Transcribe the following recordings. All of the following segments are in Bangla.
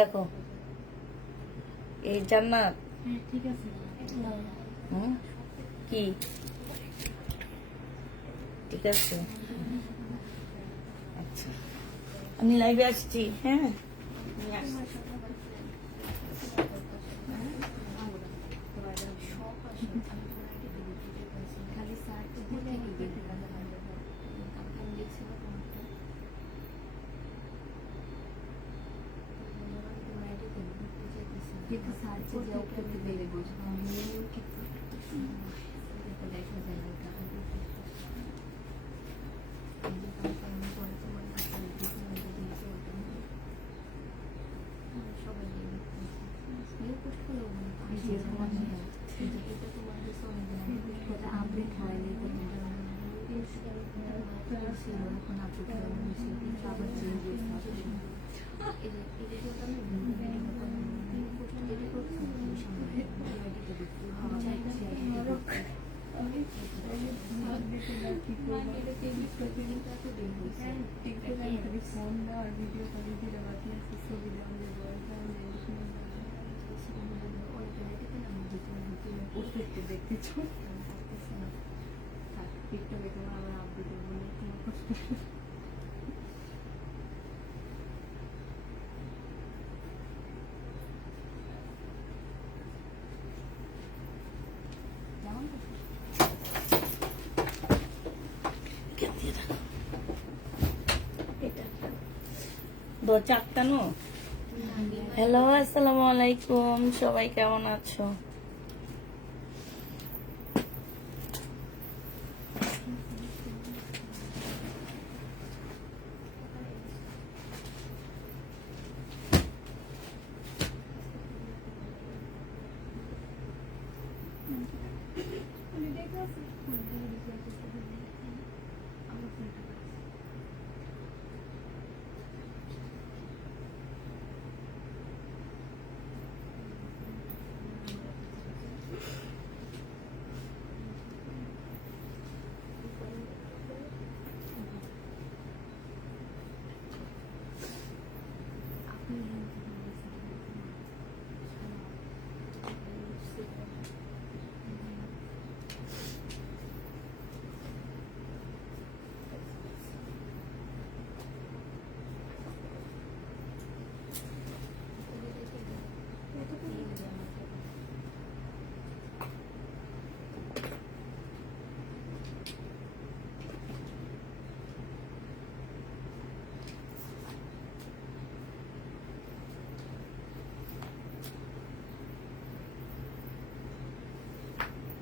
দেখো এই জান্নাত ঠিক আছে। কি ঠিক আছে? আচ্ছা আমি লাইভে আসছি। হ্যাঁ আমি আসছি। কিন্তু স্যার যে জব করতে পেরে বুঝবো আমিও কিন্তু দেখা যায় না আপডেট হয়নি এখন আপডেট আবার চেঞ্জ ফোন দেওয়ার ভিডিও কলে দিয়ে বাকি আছে ছবি দেওয়া দেখতে চাই টিকটকে তোমার আবার আপডেট বলে তোমার কষ্ট চারটা নো। হ্যালো আসসালামু আলাইকুম, সবাই কেমন আছো?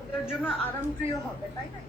ওদের জন্য আরামপ্রিয় হবে, তাই না?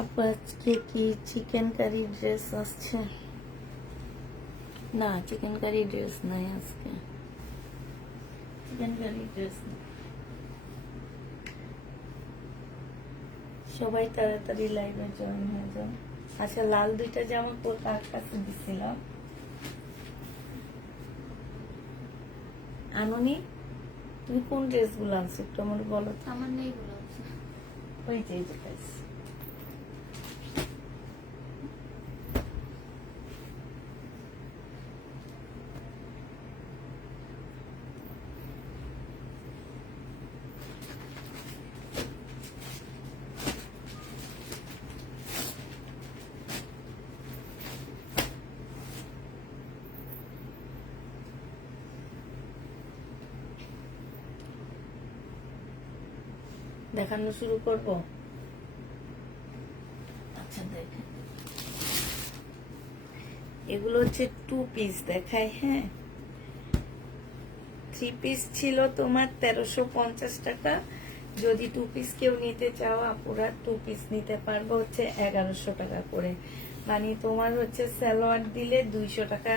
আপু আজকে কি চিকেন কারি ড্রেস আসছে? না চিকেন কারি ড্রেস নাই আজকে, চিকেন কারি ড্রেস না। সবাই তাড়াতাড়ি লাইভে জয়েন হয়ে যাও। আচ্ছা লাল দুইটা জামা কার কাছে দিছিলাম আনুনি, তুমি কোন ড্রেস গুলো আনছো একটু আমার বলো তো। আমার নেই বলা ওই যে পাইছি। দেখানো শুরু করব। আচ্ছা দেখেন, এগুলো হচ্ছে 2 পিস দেখায়। হ্যাঁ, 3 পিস ছিল তোমার 1350 টাকা। যদি 2 পিস কেউ নিতে চাও আপুরা 2 পিস নিতে পারবো হচ্ছে 1100 টাকা করে। মানে তোমার হচ্ছে সালোয়ার দিলে 200 টাকা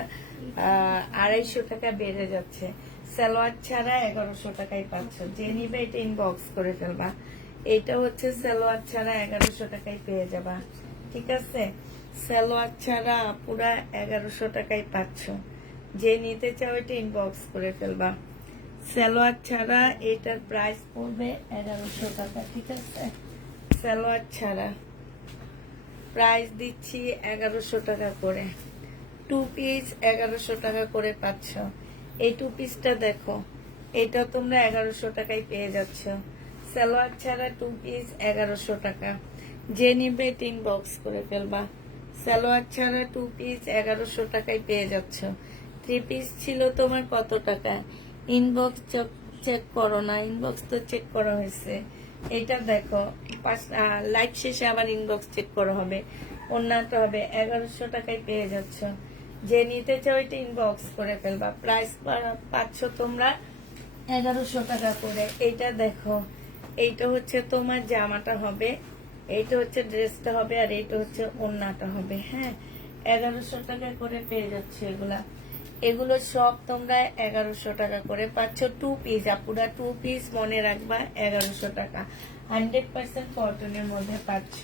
250 টাকা বেড়ে যাচ্ছে। সালোয়ার ছাড়া 1100 টাকায় পাচ্ছ। যে নিবে এটা ইনবক্স করে ফেলবা। এটা হচ্ছে সালোয়ার ছাড়া 1100 টাকায় পেয়ে যাবা। ঠিক আছে, সালোয়ার ছাড়া পুরা 1100 টাকায় পাচ্ছ। যে নিতে চাও এটা ইনবক্স করে ফেলবা। সালোয়ার ছাড়া এটার প্রাইস পড়বে 1100 টাকা। ঠিক আছে, সালোয়ার ছাড়া প্রাইস দিচ্ছি 1100 টাকা করে। 2 পিস 1100 টাকা করে পাচ্ছ। এই 2 পিসটা দেখো, এটা তোমরা 1100 টাকায় পেয়ে যাচ্ছ। সালোয়ার ছাড়া 2 পিস 1100 টাকা। যে নিবে 3 বক্স করে ফেলবা। সালোয়ার ছাড়া 2 পিস 1100 টাকায় পেয়ে যাচ্ছ। 3 পিস ছিল তোমার কত টাকা? ইনবক্স চেক করো না, ইনবক্স তো চেক করা হয়েছে। এটা দেখো, লাইভ শেষে আবার ইনবক্স চেক করা হবে। অন্যটা হবে 1100 টাকায় পেয়ে যাচ্ছ। যে নিতে চাও এটা ইনবক্স করে ফেলবা। প্রাইস পাচ্ছ তোমরা 1100 টাকা করে। এইটা দেখো, এইটা হচ্ছে তোমার জামাটা হবে, এইটা হচ্ছে ড্রেসটা হবে, আর এইটা হচ্ছে ওড়নাটা হবে। হ্যাঁ, 1100 টাকা করে পেয়ে যাচ্ছ এগুলা। এগুলো সব তোমরা 1100 টাকা করে পাচ্ছ। 2 পিস আপুরা, 2 পিস মনে রাখবা 1100 টাকা। 100% কটনের মধ্যে পাচ্ছ।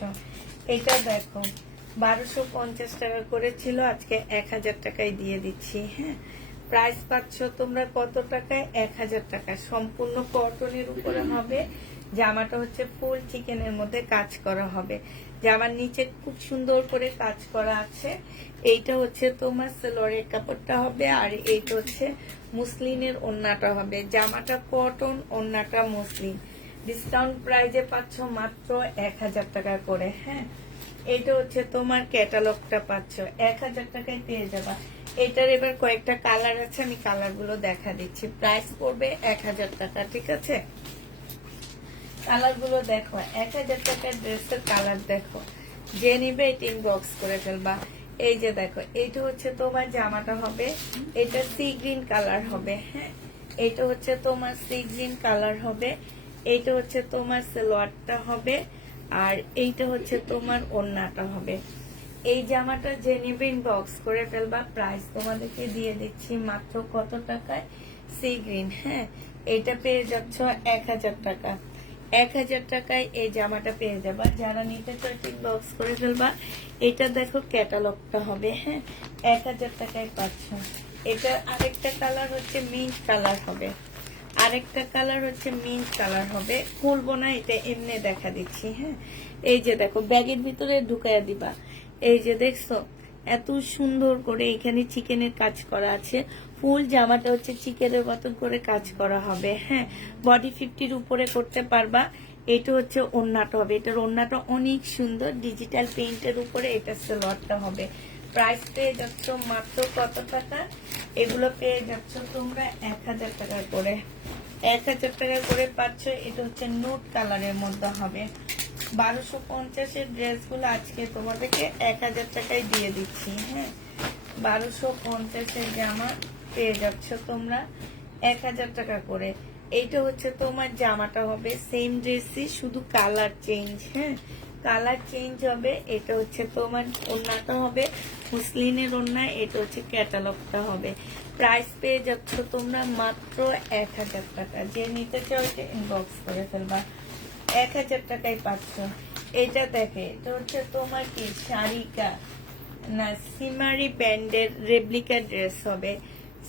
এটা দেখো, 1250 টাকা করে ছিল, আজকে 1000 টাকায় দিয়ে দিচ্ছি। হ্যাঁ, প্রাইস পাচ্ছ তোমরা কত টাকায়? 1000 টাকা। সম্পূর্ণ কটনের উপরে হবে। জামাটা হচ্ছে ফুল চিকেনের মধ্যে কাজ করা হবে। জামার নিচে খুব সুন্দর করে কাজ করা আছে। এইটা হচ্ছে তোমার সালোয়ারের কাপড়টা হবে, আর এইটা হচ্ছে মুসলিনের ওড়নাটা হবে। জামাটা কটন, ওড়নাটা মুসলিন। ডিসকাউন্ট প্রাইজে পাচ্ছ মাত্র 1000 টাকা করে। হ্যাঁ, এটা হচ্ছে তোমার ক্যাটালগটা পাচ্ছ 1000 টাকায় পেয়ে যাবা। এটার এবার কয়েকটা কালার আছে, আমি কালার গুলো দেখা দিচ্ছি। প্রাইস পড়বে 1000 টাকা। ঠিক আছে, কালার গুলো দেখো, 1000 টাকার ড্রেসের কালার দেখো। যে নিবে এটা ইনবক্স করে ফেলবা। এই যে দেখো, এইটা হচ্ছে তোমার জামাটা হবে, এটা সি গ্রিন কালার হবে। হ্যাঁ, এইটা হচ্ছে তোমার সি গ্রিন কালার হবে। এইটা হচ্ছে তোমার সালোয়ারটা হবে, আর এইটা হচ্ছে তোমার ওড়নাটা হবে। এই জামাটা যে নিবে ইনবক্স করে ফেলবা। প্রাইস তোমাদেরকে দিয়ে দিচ্ছি মাত্র কত টাকায়? Sea green. হ্যাঁ, এটা পেয়ে যাচ্ছ 1000 টাকা। 1000 টাকায় এই জামাটা পেয়ে যাবা। যারা নিতে চায় ইনবক্স করে ফেলবা। এটা দেখো, ক্যাটালগটা হবে। হ্যাঁ, 1000 টাকায় পাচ্ছ। এটা আরেকটা কালার হচ্ছে মিন্ট কালার হবে, আরেকটা কালার হচ্ছে মিন্ট কালার হবে। খুলবো না, এটা এমনি দেখা দিচ্ছি। হ্যাঁ, এই যে দেখো, ব্যাগের ভিতরে ঢুকাইয়া দিবা। এই যে দেখছো, এত সুন্দর করে এখানে চিকেনের কাজ করা আছে। ফুল জামাটা হচ্ছে চিকেনের মতন করে কাজ করা হবে। হ্যাঁ, বডি 50-র উপরে করতে পারবা। এটা হচ্ছে ওড়নাটা হবে। এটার ওড়নাটা অনেক সুন্দর, ডিজিটাল প্রিন্টের উপরে এটা সালোয়ারটা হবে। প্রাইস পেয়ে যাচ্ছ মাত্র কত টাকা? এগুলো পেয়ে যাচ্ছ তোমরা 1000 টাকা করে। 1000 টাকা করে পাচ্ছ। এটা হচ্ছে নুট কালারের মধ্যে হবে। 1250-এর ড্রেসগুলো আজকে তোমাদেরকে 1000 টাকায় দিয়ে দিচ্ছি। হ্যাঁ, 1250-এর জামা পেয়ে যাচ্ছ তোমরা 1000 টাকা করে। এইটা হচ্ছে তোমার জামাটা হবে সেম ড্রেসই, শুধু কালার চেঞ্জ। হ্যাঁ, কালার চেঞ্জ হবে। এটা হচ্ছে তোমার ওড়নাটা হবে মুসলিনের ওড়না, এটা হচ্ছে ক্যাটালগটা হবে। প্রাইস পেয়ে যাচ্ছ তোমরা মাত্র 1000 টাকা। যে নিতে চাও এটা ইনবক্স করে ফেলবা। 1000 টাকায় পাচ্ছ। এটা দেখে, এটা হচ্ছে তোমার কি শাড়িকা না সিমারি ব্যান্ডের রেপ্লিকা ড্রেস হবে।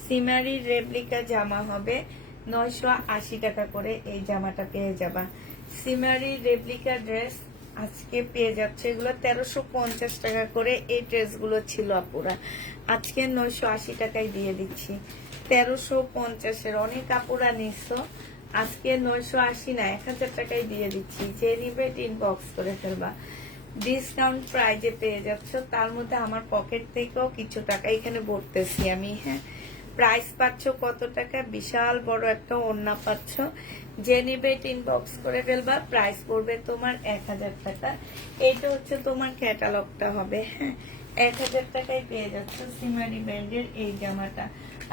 সিমারি রেপ্লিকা জামা হবে 980 টাকা করে। এই জামাটা পেয়ে যাবা। সিমারি রেপ্লিকা ড্রেস আজকে পেয়ে যাচ্ছে। এগুলো 1350 টাকা করে এই ড্রেসগুলো ছিল আপুরা, আজকে 980 টাকায় দিয়ে দিচ্ছি। 1350-এর অনেক আপুরা নিচ্ছ, আজকে 980 না 1000 টাকায় দিয়ে দিচ্ছি। যে নিবে ইনবক্স করে ফেলবা। ডিসকাউন্ট প্রাইজে পেয়ে যাচ্ছ। তার মধ্যে আমার পকেট থেকেও কিছু টাকা এখানে ভরতেছি আমি। হ্যাঁ, প্রাইস পাচ্ছ কত টাকা, বিশাল বড় একটা ওড়না পাচ্ছ। যে নিবে ইনবক্স করে ফেলবা, প্রাইস পড়বে তোমার 1000 টাকা। এইটা হচ্ছে তোমার ক্যাটালগটা হবে, হ্যাঁ 1000 টাকায় পেয়ে যাচ্ছ সিমারি ব্র্যান্ডের এই জামাটা।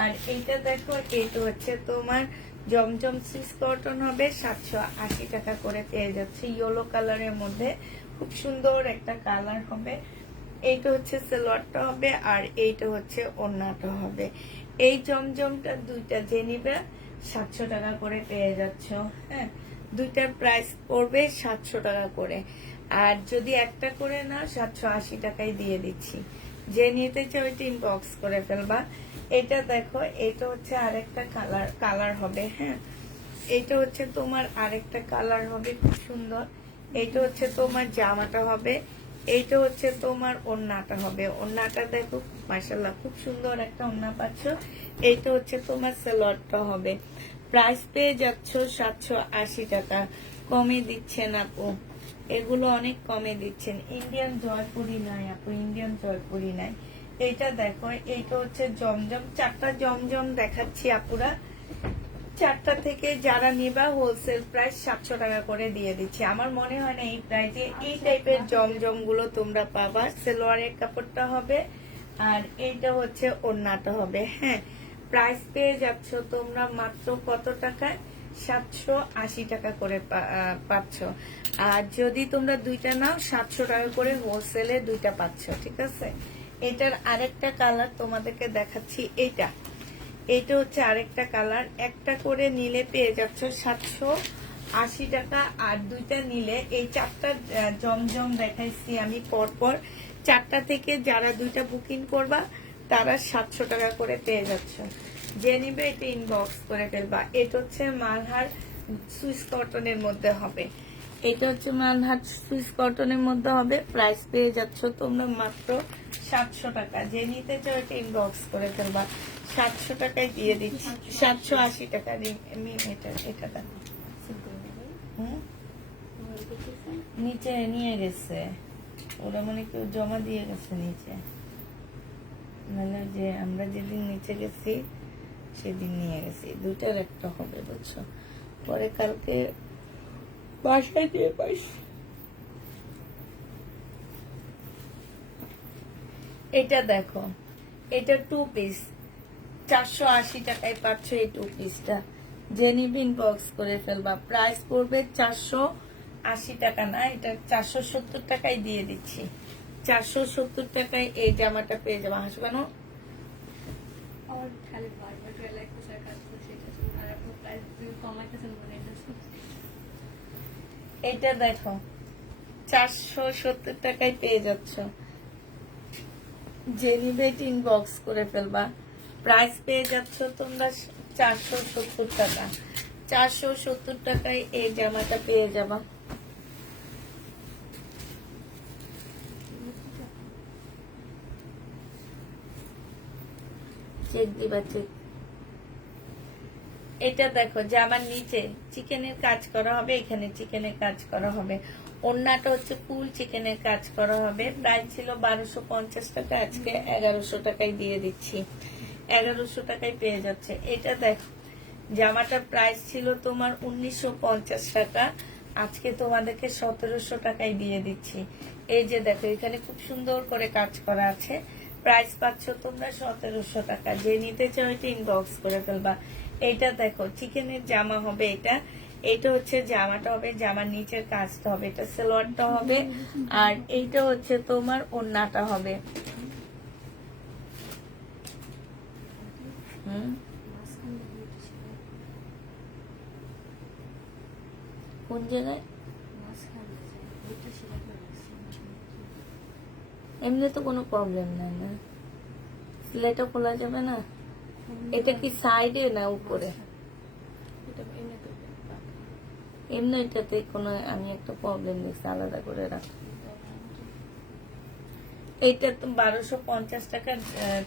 আর এইটা দেখো, এইটা হচ্ছে তোমার জমজম সুইস কটন হবে, 780 টাকা করে পেয়ে যাচ্ছে। ইয়েলো কালারের মধ্যে খুব সুন্দর একটা কালার হবে। এইটা হচ্ছে সালোয়ারটা হবে, আর এইটা হচ্ছে ওড়নাটা হবে। এই জমজমটা দুইটা যে নিবে 700 টাকা করে পেয়ে যাচ্ছ, হ্যাঁ দুইটার প্রাইস পড়বে 700 টাকা করে। আর যদি একটা করে না 780 টাকায় দিয়ে দিচ্ছি। যে নিতে চাও ওইটা ইনবক্স করে ফেলবা। এটা দেখো, এটা হচ্ছে আরেকটা কালার হবে, হ্যাঁ এইটা হচ্ছে তোমার আরেকটা কালার হবে, খুব সুন্দর। এইটা হচ্ছে তোমার জামাটা হবে, এইটা হচ্ছে তোমার ওড়নাটা হবে। ওড়নাটা দেখো মাশাআল্লাহ খুব সুন্দর একটা ওড়না পাচ্ছ। এইটা হচ্ছে তোমার সালোয়ারটা হবে। প্রাইস পেয়ে যাচ্ছ 780 টাকা। কমে দিচ্ছেন আপু, এগুলো অনেক কমে দিচ্ছেন। ইন্ডিয়ান জয়পুরি নাই আপু, ইন্ডিয়ান জয়পুরি নাই। এইটা দেখো, এইটা হচ্ছে জমজম, 4টা জমজম দেখাচ্ছি আপুরা। 4টা থেকে যারা নিবা হোলসেল প্রাইস 700 টাকা করে দিয়ে দিচ্ছি। আমার মনে হয় না এই প্রাইসে এই টাইপের জমজম গুলো তোমরা পাবা। সালোয়ারের কাপড়টা হবে, আর এইটা হচ্ছে ওড়নাটা হবে, হ্যাঁ প্রাইস পেয়ে যাচ্ছ তোমরা মাত্র কত টাকায়, 780 টাকা করে পাচ্ছ। আর যদি তোমরা দুইটা নাও 700 টাকা করে হোলসেলে দুইটা পাচ্ছ, ঠিক আছে। এটার আরেকটা কালার তোমাদেরকে দেখাচ্ছি। এইটা হচ্ছে আরেকটা কালার। একটা করে নিলে পেয়ে যাচ্ছ 780 টাকা, আর দুইটা নিলে এই 4টা জমজম দেখাইছি আমি পরপর। 4টা থেকে যারা দুইটা বুকিং করবা তারা 700 টাকা করে পেয়ে যাচ্ছ। যে নিবে এটা ইনবক্স করে ফেলবা। এটা হচ্ছে মালহার সুইস কটনের মধ্যে হবে, এটা হচ্ছে মালহার সুইস কটনের মধ্যে হবে। প্রাইস পেয়ে যাচ্ছ তোমরা মাত্র 700 টাকা। যে নিতে চাও এটা ইনবক্স করে ফেলবা। 700 টাকায় দিয়ে দিচ্ছি, 780 টাকা। এটা দেখো, নিচে নিয়ে গেছে ওরা, মানে কেউ জমা দিয়ে গেছে নিচে, মানে যে আমরা যেদিন নিচে গেছি সেদিন নিয়ে গেছি। দুইটার একটা হবে বুঝছো, পরে কালকে বাসায় দিয়ে পাই। এটা দেখো, এটা 2 পিস 480 টাকায় পাচ্ছ এই 2 পিসটা। যে নিবে ইনবক্স করে ফেলবা। প্রাইস পড়বে 480 টাকা না, এটা 470 টাকায় দিয়ে দিচ্ছি। 470 টাকায় এই জামাটা পেয়ে যাবো। হাসবানো और खाली बार-बार ट्रेलर को सरकार को সেটা আর আপনি প্রাইস কমাইতেছেন বলে এটা এটা দেখো 470 টাকায় পেয়ে যাচ্ছ। যে নিবে ইনবক্স করে ফেলবা। প্রাইস পেয়ে যাচ্ছ তোমরা 470 টাকা। 470 টাকায় এই জামাটা পেয়ে যাবা। চেক দিবা, চেক। এটা দেখো, জামার নিচে চিকেনের কাজ করা হবে, এখানে চিকেনের কাজ করা হবে। ওড়নাটা হচ্ছে ফুল চিকেনের কাজ করা হবে। প্রাইস ছিল 1250 টাকা, আজকে 1100 টাকায় দিয়ে দিচ্ছি। 1100 টাকায় পেয়ে যাচ্ছে। এটা দেখো, জামাটার প্রাইস ছিল তোমার 1950 টাকা, আজকে তোমাদেরকে 1700 টাকায় দিয়ে দিচ্ছি। এই যে দেখো, এখানে খুব সুন্দর করে কাজ করা আছে। প্রাইস পাচ্ছ তোমরা 1700 টাকা। যে নিতে চাও এটা ইনবক্স করে ফেলবা। এইটা দেখো, চিকেনের জামা হবে। এটা হচ্ছে জামাটা হবে, জামার নিচের কাজটা হবে, এটা সালোয়ারটা হবে, আর এইটা হচ্ছে তোমার ওড়নাটা হবে। কোন জায়গায়? এমনি তো কোনো প্রবলেম নাই না, সিলাইটা খোলা যাবে না। এটা কি সাইডে না উপরে? এমনি এটাতে কোনো আমি একটা প্রবলেম দেখছি, আলাদা করে রাখ। এইটা তো 1250 টাকা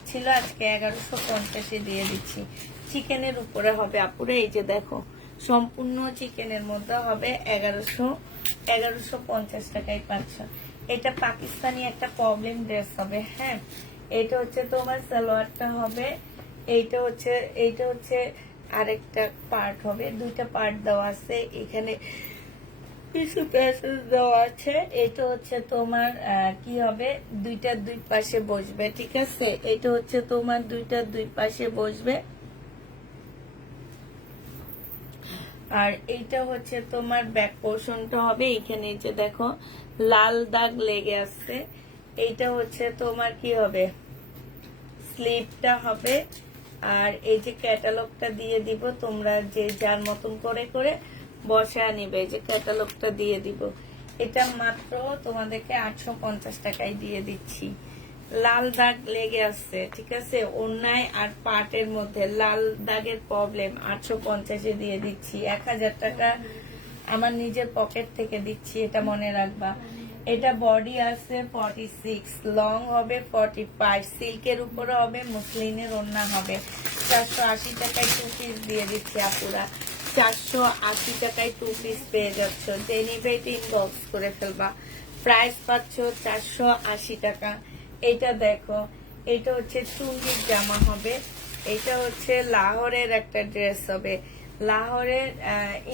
ছিল, আজকে 1150 দিয়ে দিচ্ছি। চিকেনের উপরে হবে আপুরে। এই যে দেখো, সম্পূর্ণ চিকেনের মধ্যে হবে। 1150 টাকায় পাচ্ছ। এটা পাকিস্তানি একটা প্রবলেম ড্রেস হবে, হ্যাঁ। এটা হচ্ছে তোমার সালোয়ারটা হবে, এইটা হচ্ছে আরেকটা পার্ট হবে, দুইটা পার্ট দেওয়া আছে এখানে, কিছু প্যাসেজ দেওয়া আছে। এটা হচ্ছে তোমার কি হবে, দুইটা দুই পাশে বসবে, ঠিক আছে। এটা হচ্ছে তোমার দুইটা দুই পাশে বসবে, আর এইটা হচ্ছে তোমার ব্যাক পোর্শনটা হবে। এখানে যে দেখো লাল দাগ লেগে আছে, এইটা হচ্ছে তোমার কি হবে, স্লিপটা হবে। আর এই যে ক্যাটালগটা দিয়ে দিব, তোমরা যে যার মতন করে করে বসা নিবে, যে ক্যাটালগটা দিয়ে দিব। এটা মাত্র তোমাদেরকে 850 টাকায় দিয়ে দিচ্ছি। লাল দাগ লেগে আছে, ঠিক আছে, অন্যায় আর পাটের মধ্যে লাল দাগের প্রবলেম, 850-এ দিয়ে দিচ্ছি। 1000 টাকা আমার নিজের পকেট থেকে দিচ্ছি, এটা মনে রাখবা। এটা বডি আছে 46, লং হবে 45, সিল্কের উপরে হবে, মুসলিনের ওড়না হবে। 480 টাকায় 2 পিস দিয়ে দিচ্ছি আপুরা, 480 টাকায় 2 পিস পেয়ে যাচ্ছ। যে নিবে এটা ইনবক্স করে ফেলবা। প্রাইস পাচ্ছ 480 টাকা। এটা দেখো, এটা হচ্ছে চুন্ডির জামা হবে, এটা হচ্ছে লাহোরের একটা ড্রেস হবে, লাহোরের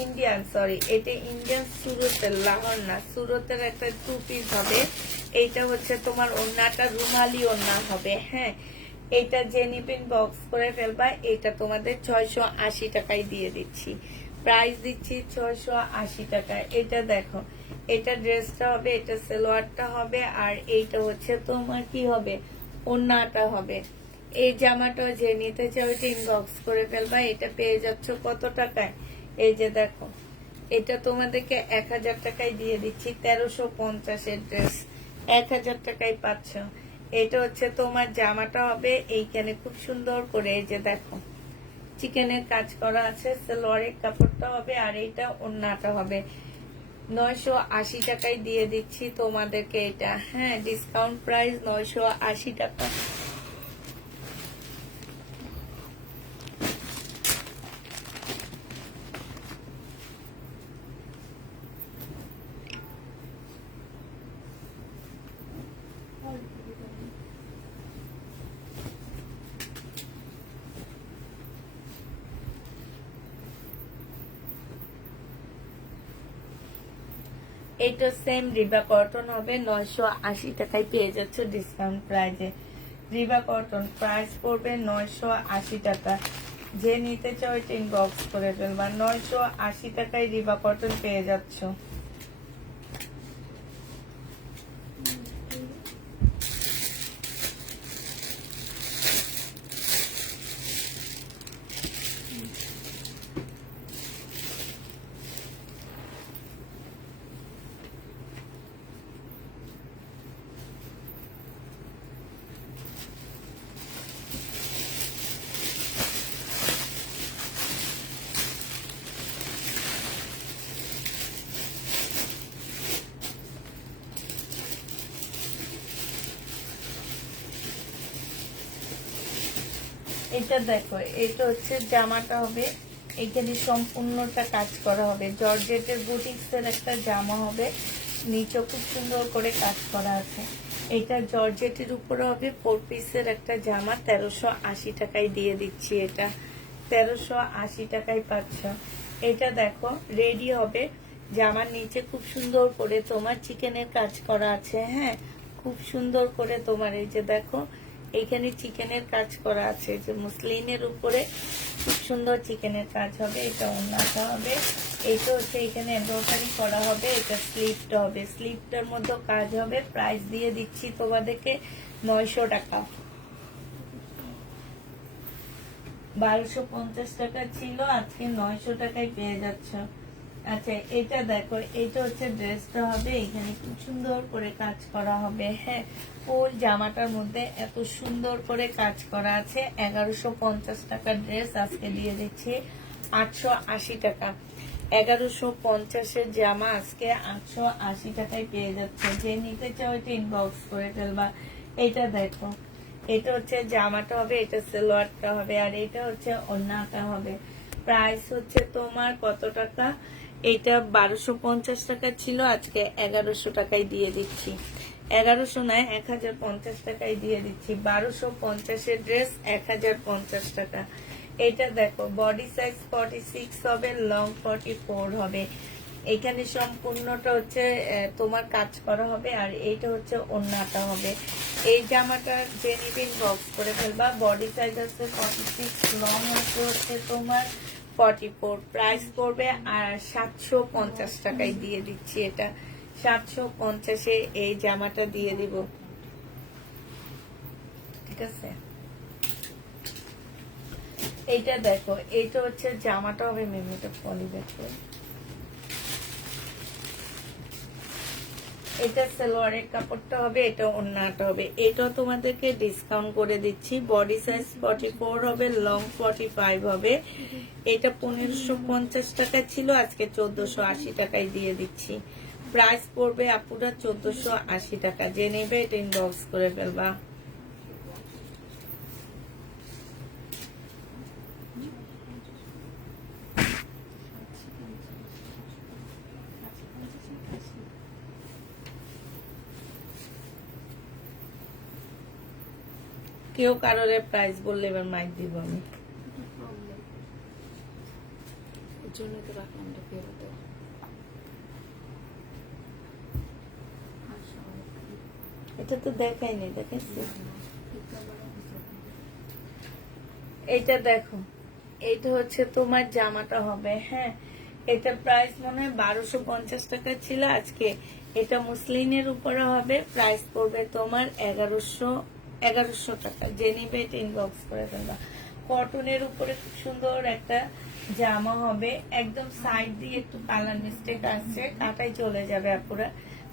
ইন্ডিয়ান, সরি এটা ইন্ডিয়ান সুরতের, লাহোর না, সুরতের একটা 2 পিস হবে। এইটা হচ্ছে তোমার ওড়নাটা রুমালি ওড়না হবে, হ্যাঁ। এটা যে নিবেন বক্স করে ফেলবা। এটা তোমাদের 680 টাকায় দিয়ে দিচ্ছি, প্রাইস দিচ্ছি 680 টাকা। এটা দেখো, এটা ড্রেসটা হবে, এটা সালোয়ারটা হবে, আর এইটা হচ্ছে তোমার কি হবে, ওড়নাটা হবে। এই জামাটা যে নিতে চাও এটা ইনবক্স করে ফেলবা। এটা পেয়ে যাচ্ছ কত টাকায়, এই যে দেখো, এটা তোমাদেরকে 1000 টাকায় দিয়ে দিচ্ছি। 1350-এর ড্রেস 1000 টাকায় পাচ্ছ। এটা হচ্ছে তোমার জামাটা হবে, এইখানে খুব সুন্দর করে এই যে দেখো চিকেনের কাজ করা আছে, সালোয়ারের কাপড়টা হবে, আর এইটা ওড়নাটা হবে। 980 টাকায় দিয়ে দিচ্ছি তোমাদেরকে এটা, হ্যাঁ, ডিসকাউন্ট প্রাইস 980 টাকা। এটা সেম রিবা কটন হবে, 980 টাকায় পেয়ে যাচ্ছ ডিসকাউন্ট প্রাইজে। রিবা কটন প্রাইস পড়বে 980 টাকা। যে নিতে চাও এটা ইনবক্স করে ফেলবা। 980 টাকায় রিবা কটন পেয়ে যাচ্ছ। এটা দেখো, এটা হচ্ছে জামাটা হবে, এখানে সম্পূর্ণটা কাজ করা হবে, জর্জেটের বুটিক্সের একটা জামা হবে, নিচে খুব সুন্দর করে কাজ করা আছে। এটা জর্জেটের উপরে হবে, 4 পিসের একটা জামা, 1380 টাকায় দিয়ে দিচ্ছি। এটা 1380 টাকায় পাচ্ছ। এটা দেখো রেডি হবে, জামার নিচে খুব সুন্দর করে তোমার চিকেনের কাজ করা আছে, হ্যাঁ, খুব সুন্দর করে তোমার এই যে দেখো এইখানে চিকেনের কাজ করা আছে, যে মুসলিনের উপরে খুব সুন্দর চিকেনের কাজ হবে। এটা ওড়নাটা হবে, এইটা হচ্ছে এখানে এমব্রয়ডারি করা হবে, এটা স্লিপটা হবে, স্লিপটার মধ্যে কাজ হবে। প্রাইস দিয়ে দিচ্ছি তোমাদেরকে 900 টাকা। 1250 টাকা ছিল, আজকে 900 টাকায় পেয়ে যাচ্ছ। আচ্ছা এটা দেখো, এটা হচ্ছে ড্রেসটা হবে, এখানে খুব সুন্দর করে কাজ করা হবে, হ্যাঁ, ফুল জামাটার মধ্যে এত সুন্দর করে কাজ করা আছে। 1150 টাকার ড্রেস আজকে দিয়ে দিচ্ছি 880 টাকা। 1150-এর জামা আজকে 880 টাকায় পেয়ে যাচ্ছে। যে নিতে চাও এটা ইনবক্স করে ফেলবা। এটা দেখো, এটা হচ্ছে জামাটা হবে, এটা সালোয়ারটা হবে, আর এটা হচ্ছে ওড়নাটা হবে। প্রাইস হচ্ছে তোমার কত টাকা, এটা 1250 টাকা ছিল, আজকে 1100 টাকায় দিয়ে দিচ্ছি। 1100 নয় 1050 টাকায় দিয়ে দিচ্ছি। 1250-এর ড্রেস 1050 টাকা। এটা দেখো বডি সাইজ 46 হবে, লং 44 হবে। এখানে সম্পূর্ণটা হচ্ছে তোমার কাজ করা হবে, আর এইটা হচ্ছে ওড়নাটা হবে। এই জামাটা যে নিবেন বক্স করে ফেলবা। বডি সাইজ আছে 46, লং হচ্ছে তোমার 44, প্রাইস পড়বে আর 750 টাকায় দিয়ে দিচ্ছি। এটা 750-এ এই জামাটা দিয়ে দিব, ঠিক আছে। এইটা দেখো, এইটা হচ্ছে জামাটা হবে মেমোটা পলি দেখো। এটা সালোয়ারের কাপড়টা হবে, এটা ওড়নাটা হবে। এটা তোমাদেরকে ডিসকাউন্ট করে দিচ্ছি। বডি সাইজ 44 হবে, লং 45 হবে। এটা 1550 টাকা ছিল, আজকে 1480 টাকায় দিয়ে দিচ্ছি। প্রাইস পড়বে আপুরা 1480 টাকা। যে নেবে এটা ইনবক্স করে ফেলবা। কেউ কারোর প্রাইস বললে এবার মাইক দিব আমি। এর জন্য তো রাখলাম এটা ফেরতে। এটা তো দেখাইনি, দেখাচ্ছি। এটা দেখো, এটা হচ্ছে তোমার জামাটা হবে, হ্যাঁ। এটা প্রাইস মনে হয় 1250 টাকা ছিল, আজকে এটা মুসলিনের উপরে হবে। প্রাইস পড়বে তোমার 1100 টাকা। যে নিবে এটা ইনবক্স করে ফেলবা। কটনের উপরে খুব সুন্দর একটা জামা হবে, একদম সাইড দিয়ে একটু কালার মিস্টেক আসছে, কাটাই চলে যাবে আপুরা।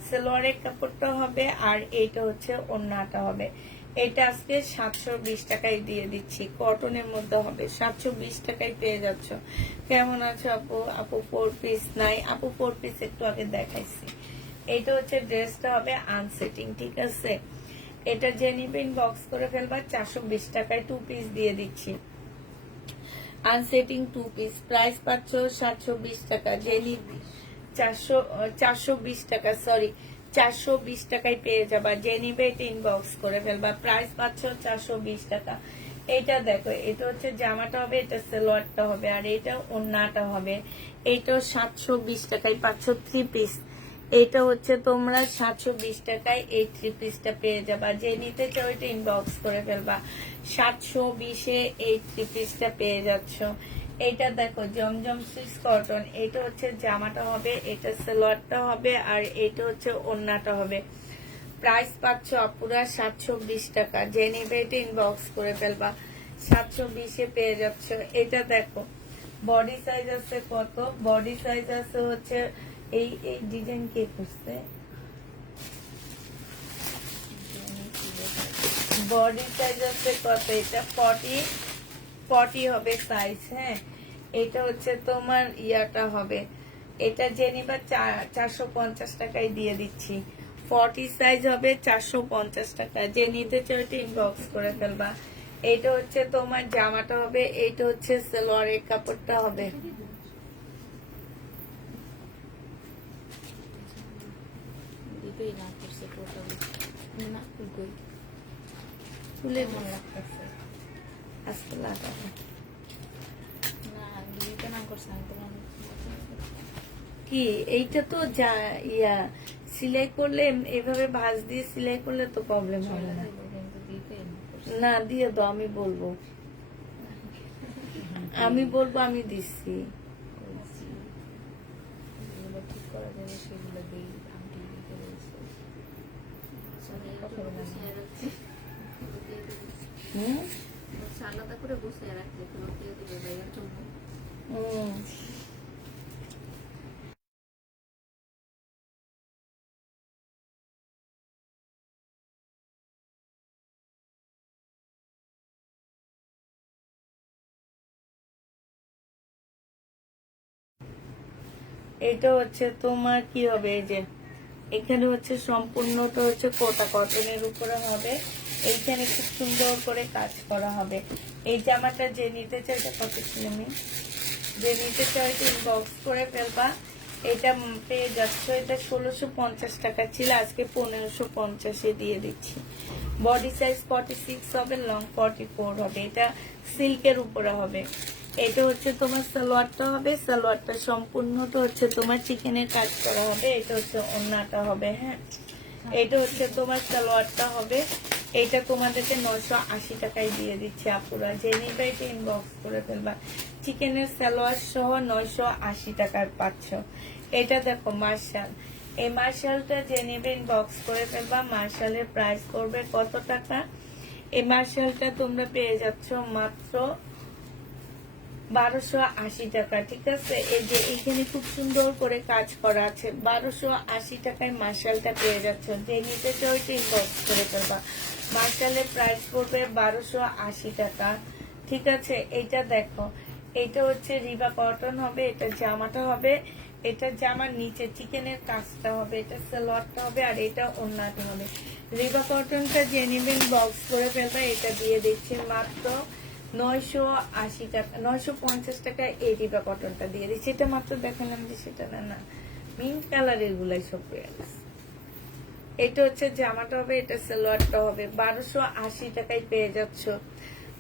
সালোয়ারের কাপড়টা হবে, আর এইটা হচ্ছে ওড়নাটা হবে। এটা আজকে 720 টাকায় দিয়ে দিচ্ছি। কটনের মধ্যে হবে, 720 টাকায় পেয়ে যাচ্ছ। কেমন আছো আপু? আপু 4 পিস নাই, আপু 4 পিস একটু আগে দেখাইছি। এইটা হচ্ছে ড্রেসটা হবে আনসেটিং, ঠিক আছে। এটা যে নিবেন বক্স করে ফেলবা। 420 টাকায় 2 পিস দিয়ে দিচ্ছি। আনসেটিং 2 পিস, প্রাইস পাচ্ছ 720 টাকা। যে নিবে 420 টাকা, সরি 420 টাকায় পেয়ে যাবা। যে নিবে এটা ইনবক্স করে ফেলবা। প্রাইস পাচ্ছ 420 টাকা। এটা দেখো, এটা হচ্ছে জামাটা হবে, এটা সালোয়ারটা হবে, আর এটা ওড়নাটা হবে। এইটাও 720 টাকায় পাচ্ছ 3 পিস। এটা হচ্ছে তোমরা 720 টাকায় এই 3 পিসটা পেয়ে যাবা। যে নিতে চাও এটা ইনবক্স করে ফেলবা। 720-এ এই 3 পিসটা পেয়ে যাচ্ছ। এইটা দেখো জমজম সুইস কটন। এটা হচ্ছে জামাটা হবে, এটা সালোয়ারটা হবে, আর এটা হচ্ছে ওড়নাটা হবে। প্রাইস পাচ্ছ আপুরা 720 টাকা। যে নেবে এটা ইনবক্স করে ফেলবা। 720-এ পেয়ে যাচ্ছ। এটা দেখো বডি সাইজ আছে কত? বডি সাইজ আছে হচ্ছে এই ডিজাইন কে করছে? বডি সাইজ আছে কত? এটা 40 হবে সাইজ, হ্যাঁ। এটা হচ্ছে তোমার ইয়াটা হবে, এটা যে নিবা 450 টাকায় দিয়ে দিচ্ছি। 40 সাইজ হবে 450 টাকা। যে নিতে চাও এটা ইনবক্স করে ফেলবা। এটা হচ্ছে তোমার জামাটা হবে, এইটা হচ্ছে সালোয়ারের কাপড়টা হবে। দিবেই না করছে টোটালি না কই তুলে মনে রাখতেছে আজকে লাগাবো না দিতে না করছে। আমি তো কি এইটা তো যা ইয়া সিলাই করলে এভাবে ভাঁজ দিয়ে সিলাই করলে তো প্রবলেম হবে না। কিন্তু দিতেই না করছে। না দিয়ে দাও, আমি বলবো আমি দিচ্ছি। বলছি যেগুলো ঠিক করা যাবে সেগুলো দিই। আংটি দিতে বলছে। হুম আলাদা করে বসিয়ে রাখলে তোমার দিয়ে দিবে ভাইয়ের জন্য। হুম এটা হচ্ছে তোমার কি হবে, এই যে এখানে হচ্ছে সম্পূর্ণটা হচ্ছে কোটা কটনের উপরে হবে। এইখানে খুব সুন্দর করে কাজ করা হবে। এই জামাটা যে নিতে চাই, এটা কত ছিল আমি যে নিতে চাই ইনবক্স করে ফেলবা। এটা পেয়ে যাচ্ছ, এটা 1650 টাকা ছিল, আজকে 1550-এ দিয়ে দিচ্ছি। বডি সাইজ 46 হবে, লং 44 হবে, এটা সিল্কের উপরে হবে। এটা হচ্ছে তোমার সালোয়ারটা হবে, সালোয়ারটা সম্পূর্ণটা হচ্ছে তোমার চিকেনের কাজ করা হবে। এটা হচ্ছে ওড়নাটা হবে। হ্যাঁ, এটা হচ্ছে তোমার সালোয়ারটা হবে। এটা তোমাদেরকে 980 টাকায় দিয়ে দিচ্ছে আপুরা, যে নিবে এটা ইনবক্স করে ফেলবা। চিকেনের সালোয়ার সহ 980 টাকায় পাচ্ছ। এটা দেখো মার্শাল, এই মার্শালটা যে নেবে ইনবক্স করে ফেলবা। মার্শালের প্রাইস করবে কত টাকা? এই মার্শালটা তোমরা পেয়ে যাচ্ছ মাত্র 1280 টাকা। ঠিক আছে, এই যে এখানে খুব সুন্দর করে কাজ করা আছে, 1280 টাকায় মার্শালটা পেয়ে যাচ্ছ। যে নিতে চাও এটা ইনবক্স করে ফেলবা। মার্শালের প্রাইস পড়বে 1280 টাকা। ঠিক আছে, এইটা দেখো, এটা হচ্ছে রিবা কটন হবে, এটা জামাটা হবে, এটা জামার নিচে চিকেনের কাজটা হবে, এটা সালোয়ারটা হবে, আর এটা ওড়নাটা হবে। রিবা কটনটা যে নেবেন বক্স করে ফেলবা। এটা দিয়ে দিচ্ছে মাত্র 980 টাকা, 950 টাকা। এই রিবা কটনটা দিয়ে দিচ্ছি। এটা মাত্র দেখালাম যে সেটা না, না মিন্ট কালারের গুলাই সব পেয়ে গেছে। এটা হচ্ছে জামাটা হবে, এটা সালোয়ারটা হবে। 1280 টাকায় পেয়ে যাচ্ছ।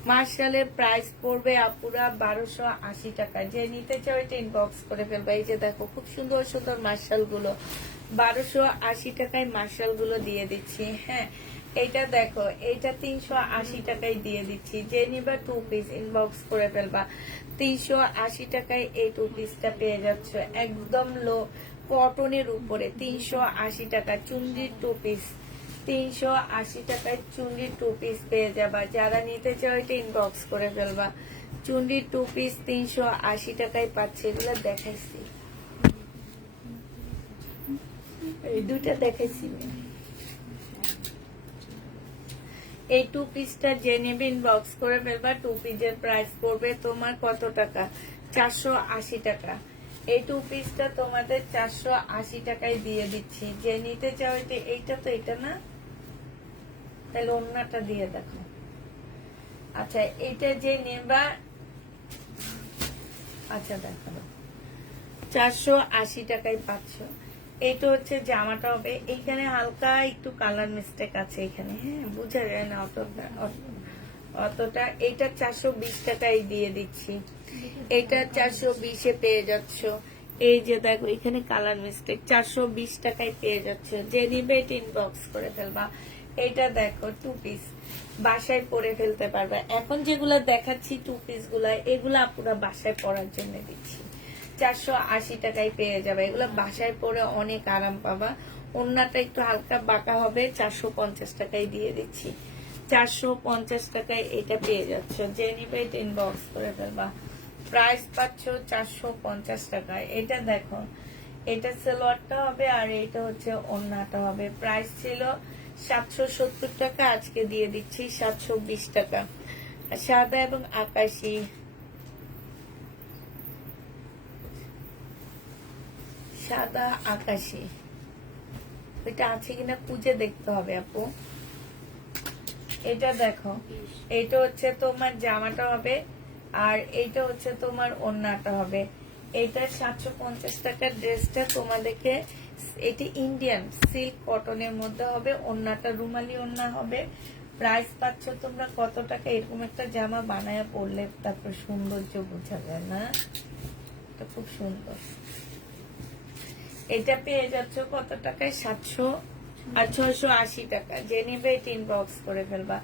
মার্শালের প্রাইস পড়বে আপুরা 1280 টাকা। যে নিতে চাও এটা ইনবক্স করে ফেলবা। এই যে দেখো খুব সুন্দর সুন্দর মার্শাল গুলো 1280 টাকায় মার্শাল গুলো দিয়ে দিচ্ছি। হ্যাঁ, এইটা দেখো, এইটা 380 টাকায় দিয়ে দিচ্ছি। যে নিবা 2 পিস ইনবক্স করে ফেলবা। 380 টাকায় এই 2 পিসটা পেয়ে যাচ্ছ, একদম লো কটনের উপরে। 380 টাকা চুন্ডির 2 পিস, 380 টাকায় চুন্ডির 2 পিস পেয়ে যাবা। যারা নিতে চাও এটা ইনবক্স করে ফেলবা। চুন্ডির 2 পিস 380 টাকায় পাচ্ছে। এগুলো দেখাইছি, এই দুটা দেখাইছি। এই 2 পিসটা যে নেবে ইনবক্স করে ফেলবা। 2 পিসের প্রাইস পড়বে তোমার কত টাকা? 480 টাকা। এই 2 পিসটা তোমাদের 480 টাকায় দিয়ে দিচ্ছি। যে নিতে চাও এটা, এইটা তো এটা না, তাহলে অন্যটা দিয়ে দেখো। আচ্ছা, এটা যে নেবা, আচ্ছা দেখো 480 টাকায় পাচ্ছ। এটা হচ্ছে জামাটা হবে। এইখানে হালকা একটু কালার মিস্টেক আছে এখানে, হ্যাঁ বুঝা যায় না অতটা। এটা 420 টাকায় দিয়ে দিচ্ছি। এটা 420-এ পেয়ে যাচ্ছ। এই যে দেখো এখানে কালার মিস্টেক, 420 টাকায় পেয়ে যাচ্ছ। যে নিবে এটা ইনবক্স করে ফেলবা। এটা দেখো 2 পিস, বাসায় পরে ফেলতে পারবে। এখন যেগুলা দেখাচ্ছি 2 পিস গুলা, এগুলা পুরো বাসায় পরার জন্য দিচ্ছি। 480 টাকায় পেয়ে যাবে। এগুলো বাসায় পরে অনেক আরাম পাবা। ওড়নাটা একটু হালকা বাঁকা হবে, 450 টাকায় দিয়ে দিচ্ছি। 450 টাকায় এটা পেয়ে যাচ্ছ। যে নিবে এটা ইনবক্স করে ফেলবা। প্রাইস পাচ্ছ 450 টাকায়। এটা দেখো, এটা সালোয়ারটা হবে, আর এটা হচ্ছে ওড়নাটা হবে। প্রাইস ছিল 770 টাকা, আজকে দিয়ে দিচ্ছি 720 টাকা। সাদা এবং আকাশি, সাদা আকাশি, এটা আছে কিনা খুঁজে দেখতে হবে আপু। এটা দেখো, এটা হচ্ছে তোমার জামাটা হবে, আর এইটা হচ্ছে তোমার ওড়নাটা হবে। এটা 750 টাকার ড্রেসটা তোমাদেরকে, এটি ইন্ডিয়ান সিল্ক কটনের মধ্যে হবে। ওড়নাটা রুমালি ওড়না হবে। প্রাইস পাচ্ছ তোমরা কত টাকা? এরকম একটা জামা বানায় পরলে তারপর সৌন্দর্য বোঝা যায় না, এটা খুব সুন্দর। এটা পেয়ে যাচ্ছ কত টাকায়? 700 আর 680 টাকা। যে নিবে এটা ইনবক্স করে ফেলবা।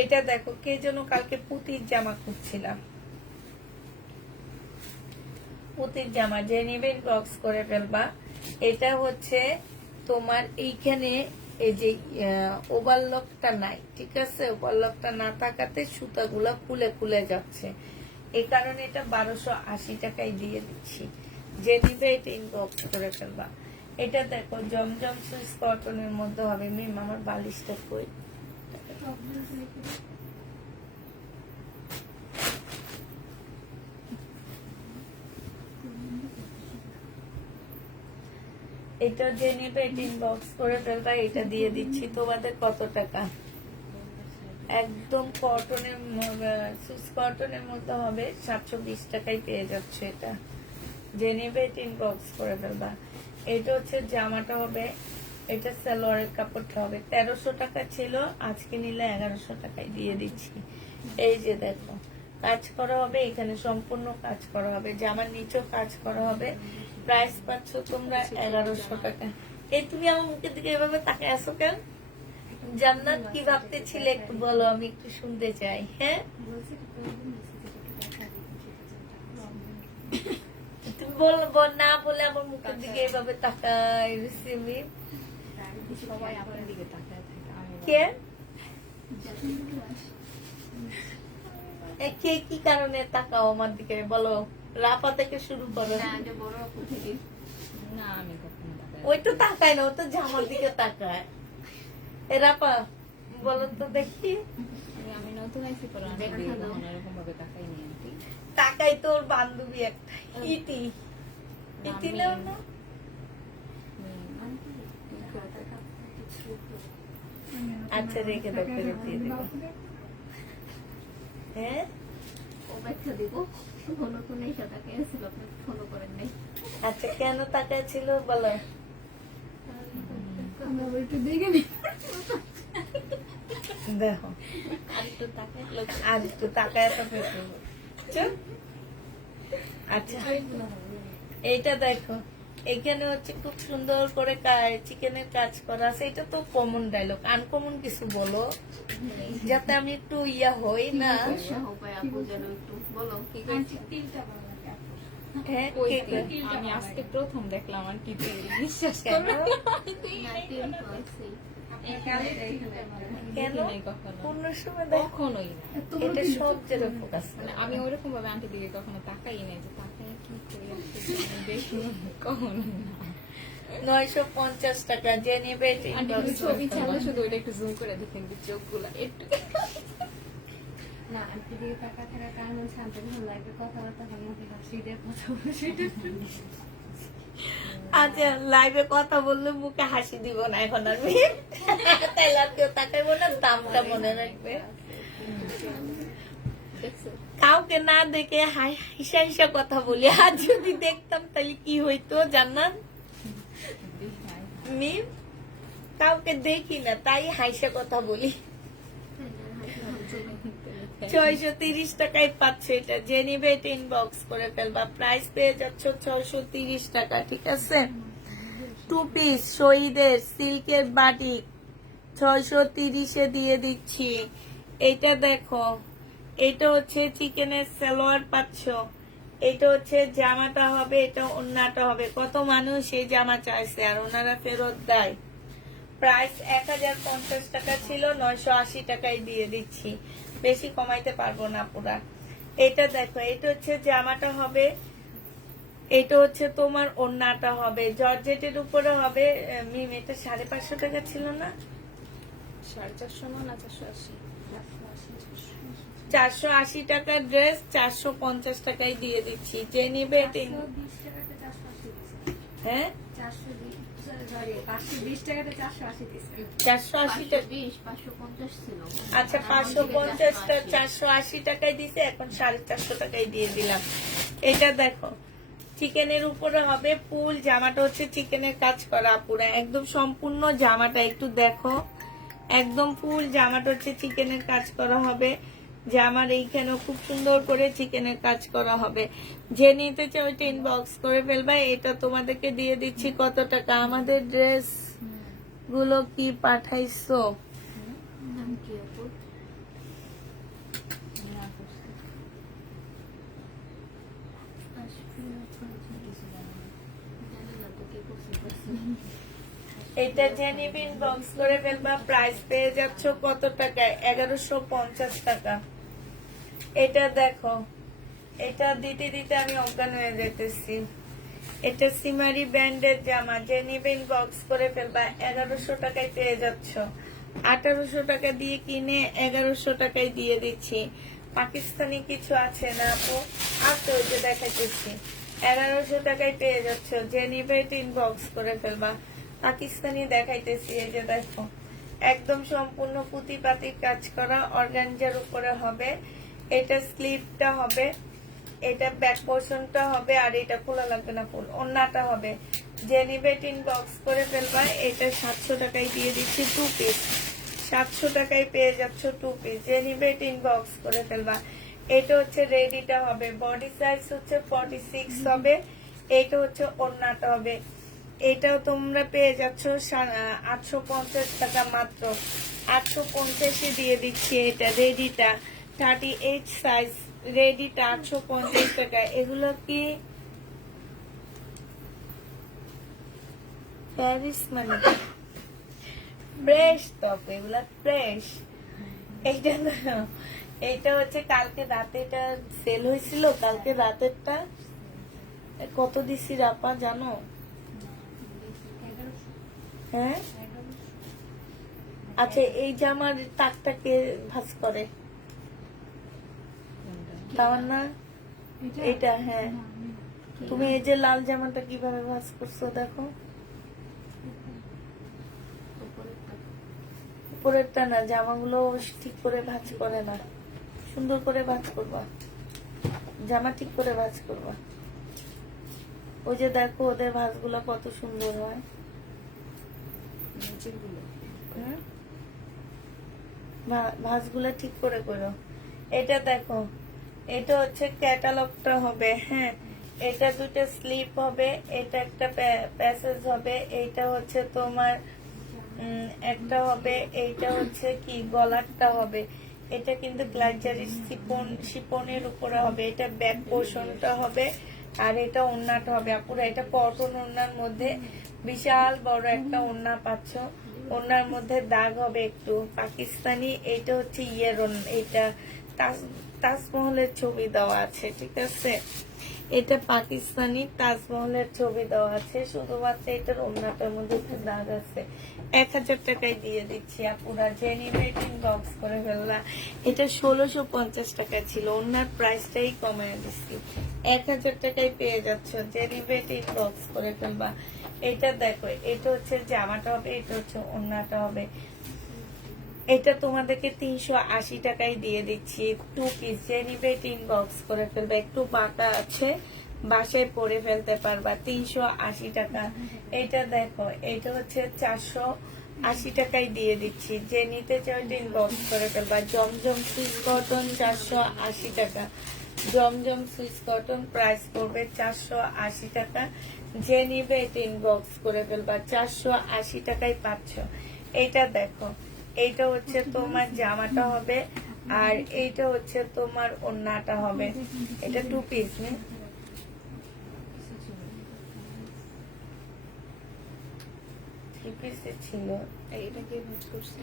এটা দেখো, কে যেন কালকে পুতির জামা খুঁজছিলাম, পুতির জামা। যে নিবে ইনবক্স করে ফেলবা। এটা হচ্ছে তোমার এইখানে এই যে ওভারলকটা নাই, ঠিক আছে, ওভারলকটা না থাকাতে সুতাগুলা খুলে খুলে যাচ্ছে, এই কারণে এটা 1280 টাকায় দিয়ে দিচ্ছি। যে নিবে এটা ইনবক্স করে ফেলবা। এটা দেখো জমজম সুইস কটনের মধ্যে হবে। মিম আমার বালিশটা কই? এটা যে নিবে এটা ইনবক্স করে ফেলবা। এটা দিয়ে দিচ্ছি তোমাদের কত টাকা? একদম কটনের সুইস কটনের মধ্যে হবে, 720 টাকায় পেয়ে যাচ্ছে। এটা যে নিবে ইনবক্স করে ফেলবা। এটা হচ্ছে জামাটা হবে, এটা সালোয়ারের কাপড়টা হবে। 1300 টাকা ছিল, আজকে নিলে 1100 টাকায় দিয়ে দিচ্ছি। এই যে দেখো কাজ করা হবে, এখানে সম্পূর্ণ কাজ করা হবে, জামার নিচেও কাজ করা হবে। প্রাইস পাচ্ছ তোমরা 1100 টাকা। এই তুমি আমার মুখের দিকে এভাবে তাকায় আসো কেন? জান্নাত কি ভাবতে ছিলে একটু বলো, আমি একটু শুনতে চাই। হ্যাঁ বলছি কি প্রয়োজন আছে যেটা দেখা দিতে তুমি বলবো না বলে আমার মুখের দিকে এভাবে তাকায় রিসিমি সবাই আপনার দিকে তাকায় থাকে আমি কে? যাতে কে কি কারণে তাকাও আমার দিকে বলো? রাপা থেকে শুরু করো। না যে বড় আপু থেকে না আমি কখনো তাকাই ওই তো তাকায় না, ও তো জামার দিকে তাকায়। এ রাপা বলো তো দেখি। আমি নতুন আইছি পরে আমি কখনো এরকম ভাবে তাকাই নি আন্টি তাকাই তোর বান্ধবী একটা ইতি ইতি নাও না। আচ্ছা রেখে দাও, ফেরত দিয়ে দেবো। হ্যাঁ অপেক্ষা দিব ফোন করে এসে তাকাই ছিল আপনি ফোন করেন নাই আচ্ছা কেন তাকায় ছিল বলো? আমরা একটু দেখে নি দেখো আর একটু তাকাই লোক আর একটু তাকায় তো ফেরত। আচ্ছা এইটা দেখো, এখানে হচ্ছে খুব সুন্দর করে চিকেনের কাজ করা আছে। এটা তো কমন ডায়লগ, আনকমন কিছু বলো যাতে আমি একটু ইয়া হই না। উপায় আপু যেন একটু বলো কি কইছি হ্যাঁ আমি আজকে প্রথম দেখলাম আর কি বিশ্বাস কেন? না টিম কইছি কেন নেই কখনো কোন সময় দেখো? কখনোই না এটা সব জায়গায় ফোকাস মানে আমি ওরকম ভাবে আন্টির দিকে কখনো তাকাই নাই যে তাকাই কি করে আসছে দেখি কখনো না 950 টাকা যে নিবে আন্টি কিন্তু ছবি ছাড়লে শুধু ওইটা একটু জুম করে দেখেন যে চোখগুলা একটু না আন্টি দিকে টাকা থাকার কারণ হচ্ছে আন্টি ভালো লাগে কথাবার্তা হয় মুখে হাসি দিয়ে কথা বলে সেটা আচ্ছা লাইভে কথা বললে মুখে হাসি দিব না এখন আমি, তাইলে আর কেউ তাকাইবো না, দামটা মনে রাখবে। দেখছো কাউকে না দেখে হিসা হিসা কথা বলি, আর যদি দেখতাম তাহলে কি হইতো জান্নাত? মিম কাউকে দেখি না তাই হাইসা কথা বলি। 630 টাকায় পাচ্ছে এটা, যে নিবে এটা ইনবক্স করে ফেলবা। প্রাইস পেয়ে যাচ্ছ 630 টাকা, ঠিক আছে? 2 পিস শহীদের সিল্কের বাটিক 630-এ দিয়ে দিচ্ছি। এইটা দেখো, এটা হচ্ছে চিকেনের সালোয়ার পাচ্ছ, এটা হচ্ছে জামাটা হবে, এটা ওন্নাটা হবে। কত মানুষ এই জামা চাইছে আর ওনারা ফেরত দেয়। প্রাইস 1050 টাকা ছিল, 980 টাকায় দিয়ে দিচ্ছি, বেশি কমাইতে পারবো না পুরা। এটা দেখো, এটা হচ্ছে জামাটা হবে, এটা হচ্ছে তোমার ওন্নাটা হবে, জর্জেটের উপরে হবে। মিম এটা 550 টাকা ছিল না? 450 না 480 480 টাকার ড্রেস 450 টাকায় দিয়ে দিচ্ছি, যে নিবে এটা 420 টাকাতে 480 হ্যাঁ 520 টাকাতে 480 দিছে 480 টাকা। 550 ছিল আচ্ছা 550টা 480 টাকায় দিছে, এখন 450 টাকায় দিয়ে দিলাম। এটা দেখো চিকেনের উপরে হবে ফুল, জামাটা হচ্ছে চিকেনের কাজ করা পুরা একদম সম্পূর্ণ জামাটা একটু দেখো, একদম ফুল জামাটা হচ্ছে চিকেনের কাজ করা হবে। জামার এইখানেও খুব সুন্দর করে চিকেনের কাজ করা হবে। যে নিতে চাও ওইটা ইনবক্স করে ফেলবা। এটা তোমাদেরকে দিয়ে দিচ্ছি কত টাকা? আমাদের ড্রেস গুলো কি পাঠাইছো? নাম কি আপু জানি না তো কি করছে এটা যে নিবে ইনবক্স করে ফেলবা। প্রাইস পেয়ে যাচ্ছ কত টাকায়? 1150 টাকা। এটা দেখো, এটা দিতে দিতে আমি অজ্ঞান হয়ে যেতেছি। এটা সিমারি ব্র্যান্ডের জামা, যে নিবে ইনবক্স করে ফেলবা। 1100 টাকায় পেয়ে যাচ্ছ। 1800 টাকা দিয়ে কিনে 1100 টাকায় দিয়ে দিচ্ছি। পাকিস্তানি কিছু আছে না আপু? আছে, ওই যে দেখাইতেছি। 1100 টাকায় পেয়ে যাচ্ছ, যে নিবে এটা ইনবক্স করে ফেলবা। পাকিস্তানি দেখাইতেছি, এই যে দেখো একদম সম্পূর্ণ পুঁতি পাতির কাজ করা অর্গানজার উপরে হবে। এটা স্লিভটা হবে, এটা ব্যাক পোর্শনটা হবে আর এটা খোলা লাগবে না, ফুল ওন্নাটা হবে। যে নিবে ইনবক্স করে ফেলবা। এটা 700 টাকায় দিয়ে দিচ্ছি 2 পিস, 700 টাকায় পেয়ে যাচ্ছ 2 পিস। যে নিবে ইনবক্স করে ফেলবা। এটা হচ্ছে রেডিটা হবে, বডি সাইজ হচ্ছে 46 হবে। এটা হচ্ছে ওন্নাটা হবে। এটাও তোমরা পেয়ে যাচ্ছ 850 টাকা মাত্র, 850 দিয়ে দিচ্ছি। এটা রেডিটা 38 সাইজ, রেডিটা 850 টাকা। এগুলো কি প্যারিস মানে ফ্রেশ টপ, এগুলা ফ্রেশ। এইটা না, এইটা হচ্ছে কালকে রাতে এটা সেল হয়েছিল, কালকে রাতেরটা কত দিছি রাপা জানো? হ্যাঁ আচ্ছা, এই জামার তাকটাকে ভাঁজ করে তাওয়ান্না, এটা হ্যাঁ। তুমি এই যে লাল জামাটা কিভাবে ভাঁজ করছো দেখো, উপরেরটা না, জামাগুলো ঠিক করে ভাঁজ করে না, সুন্দর করে ভাঁজ করবা, জামা ঠিক করে ভাঁজ করবা। ওই যে দেখো ওদের ভাঁজগুলো কত সুন্দর হয়। হুম? ভাঁজগুলো ঠিক করে করো। এটা দেখো, এটা হচ্ছে ক্যাটালগটা হবে, হ্যাঁ। এটা দুটো স্লিপ হবে, এটা একটা প্যাসেজ হবে, এইটা হচ্ছে তোমার একটা হবে, এইটা হচ্ছে কি গলারটা হবে। এটা কিন্তু গ্লাইজারি শিপনের উপরে হবে। এটা ব্যাক পোর্শনটা হবে আর এটা ওন্নাটা হবে। আপুরা এটা কটন ওন্নার মধ্যে বিশাল বড় একটা ওন্না পাচ্ছ। ওন্নার মধ্যে দাগ হবে একটু পাকিস্তানি। এটা হচ্ছে এটা তাজমহলের ছবি দেওয়া আছে, ঠিক আছে। এটা পাকিস্তানি তাজমহলের ছবি দেওয়া আছে, শুধুমাত্র এটার ওন্নাটার মধ্যে একটু দাগ আছে। 1000 টাকায় দিয়ে দিচ্ছি আপুরা। জেনিভে ইনবক্স করে ফেললা। এটা 1650 টাকা ছিল, ওন্নার প্রাইসটাই কমায় দিচ্ছি, 1000 টাকায় পেয়ে যাচ্ছ। জেনিভে ইনবক্স করে ফেলবা। এটা দেখো, এটা হচ্ছে জামাটা হবে, এটা হচ্ছে ওন্নাটা হবে। এটা তোমাদেরকে 380 টাকায় দিয়ে দিচ্ছি 2 পিস। যে নিবে ইনবক্স করে ফেলবে। একটু বাঁকা আছে, বাসায় পরে ফেলতে পারবা, 380 টাকা। এটা দেখো, এটা হচ্ছে 480 টাকায় দিয়ে দিচ্ছি। যে নিতে চাও ইনবক্স করে ফেলবা। জমজম সুইস কটন 480 টাকা, জমজম সুইস কটন প্রাইস পড়বে 480 টাকা। যে নিবে ইনবক্স করে ফেলবা, 480 টাকায় পাচ্ছ। এটা দেখো, এইটা হচ্ছে তোমার জামাটা হবে আর এইটা হচ্ছে তোমার ওন্নাটা হবে। এটা 2 পিস নেই, ছিল। এটা কি ভাঁজ করছে?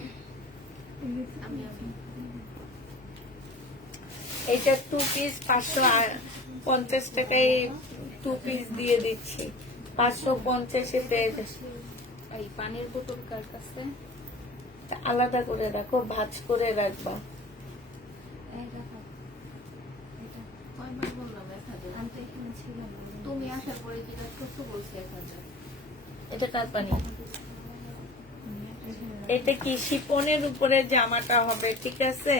এটা 2 পিস 550 টাকায় 2 পিস দিয়ে দিচ্ছি, 550 পেয়ে যাচ্ছে। এই পানির বোতল কার কাছে? আলাদা করে রাখো, ভাঁজ করে রাখবা। কয়বার বললাম 1000? আমি তো এখানে ছিলাম না। তুমি আসার পরে জিজ্ঞাসা করতে বলছি 1000। এটা কার পানি? এটা কি শিপনের উপরে জামাটা হবে, ঠিক আছে।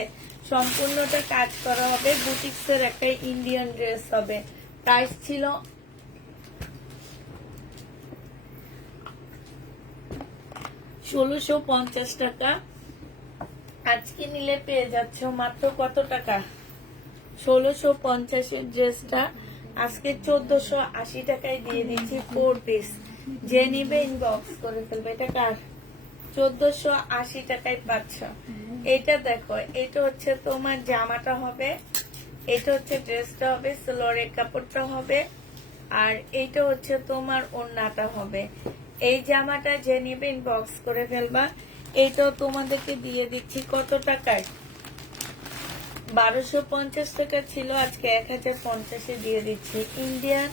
সম্পূর্ণটা কাজ করা হবে, বুটিক্স এর একটা ইন্ডিয়ান ড্রেস হবে। প্রাইস ছিল 1650 টাকা। আজকে নিলে পেয়ে যাচ্ছ মাত্র কত টাকা? 1650 এর ড্রেসটা আজকে 1480 টাকায় দিয়ে দিচ্ছি 4 পিস। যে নিবে ইনবক্স করে ফেলবে। এটা কার? 1480 টাকায় পাচ্ছ। এটা দেখো, এটা হচ্ছে তোমার জামাটা হবে, এটা হচ্ছে ড্রেসটা হবে, সালোয়ারের কাপড়টা হবে আর এইটা হচ্ছে তোমার ওন্নাটা হবে। এই জামাটা যে নিবে ইনবক্স করে ফেলবা। এইটাও তোমাদেরকে দিয়ে দিচ্ছি কত টাকায়? 1250 টাকা ছিল, আজকে 1050 দিয়ে দিচ্ছি। ইন্ডিয়ান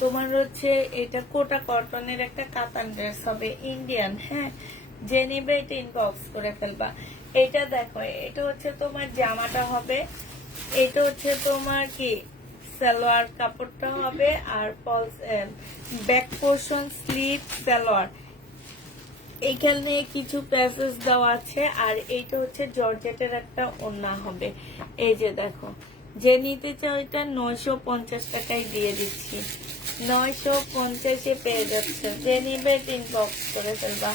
তোমার হচ্ছে এটা কোটা কটনের একটা কাতান ড্রেস হবে, ইন্ডিয়ান, হ্যাঁ। যে নিবে এটা ইনবক্স করে ফেলবা। এটা দেখো, এটা হচ্ছে তোমার জামাটা হবে, এটা হচ্ছে তোমার কি সালোয়ার কাপড়টা হবে আর ব্যাক পোর্শন স্লিভ সালোয়ার। এইখানে কিছু প্যাসেজ দেওয়া আছে আর এইটা হচ্ছে জর্জেটের একটা ওন্না হবে। এই যে দেখো, যে নিতে চাও এটা 950 টাকায় দিয়ে দিচ্ছি, 950-এ পেয়ে যাচ্ছে। যে নিবে ইনবক্স করে ফেলবা।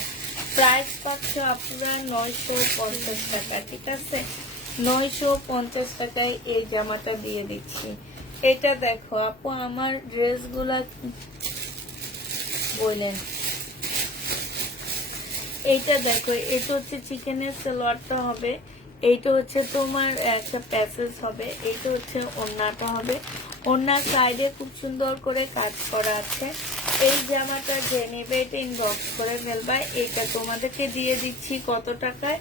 প্রাইস পাচ্ছ আপনারা 950 টাকা, ঠিক আছে? 950 টাকায় এই জামাটা দিয়ে দিচ্ছি। এটা দেখো আপু, আমার ড্রেসগুলা বললেন, এইটা দেখো, এটা হচ্ছে চিকেনের সালোয়ারটা হবে, এইটা হচ্ছে তোমার একটা প্যাসেজ হবে, এইটা হচ্ছে ওড়নাটা হবে। ওড়নার সাইডে খুব সুন্দর করে কাজ করা আছে। এই জামাটা যে নেবে এটা ইনবক্স করে ফেলবা। এইটা তোমাদেরকে দিয়ে দিচ্ছি কত টাকায়?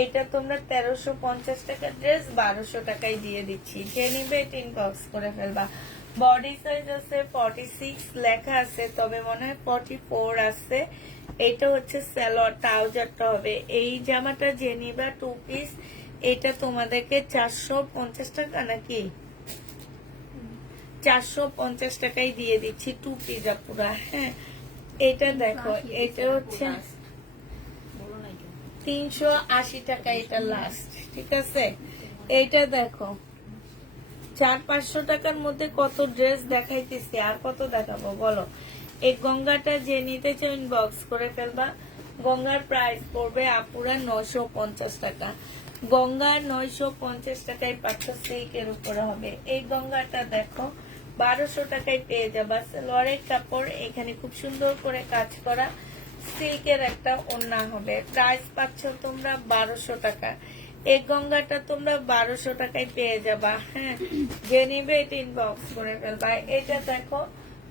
এইটা তোমরা 1350 টাকা ড্রেস 1200 টাকায় দিয়ে দিচ্ছি। যে নিবে এটা ইনবক্স করে ফেলবা। বডি সাইজ আছে 46 লেখা আছে, তবে মনে হয় 44 আছে। এটা হচ্ছে সালোয়ার ট্রাউজারটা হবে। এই জামাটা যে নিবা 2 পিস, এটা তোমাদেরকে 450 টাকা নাকি 450 টাকায় দিয়ে দিচ্ছি 2 পিস পুরা। হ্যাঁ, এটা দেখো, এটা হচ্ছে 380 টাকা, এটা লাস্ট, ঠিক আছে? এইটা দেখো 400-500 টাকার মধ্যে কত ড্রেস দেখাইতেছি, আর কত দেখাবো বলো? এই গঙ্গাটা যে নিতে চাও ইনবক্স করে ফেলবা। গঙ্গার প্রাইস পড়বে আপুরা 950 টাকা। গঙ্গা 950 টাকায় পাচ্ছ, সিল্কের উপরে হবে। এই গঙ্গাটা দেখো 1200 টাকায় পেয়ে যাবা। সালোয়ারের কাপড় এখানে খুব সুন্দর করে কাজ করা, সিল্কের একটা ওড়না হবে। প্রাইস পাচ্ছ তোমরা 1200 টাকা। এই গঙ্গাটা তোমরা 1200 টাকায় পেয়ে যাবা। হ্যাঁ, যে নিবে এটা ইনবক্স করে ফেলবা। এটা দেখো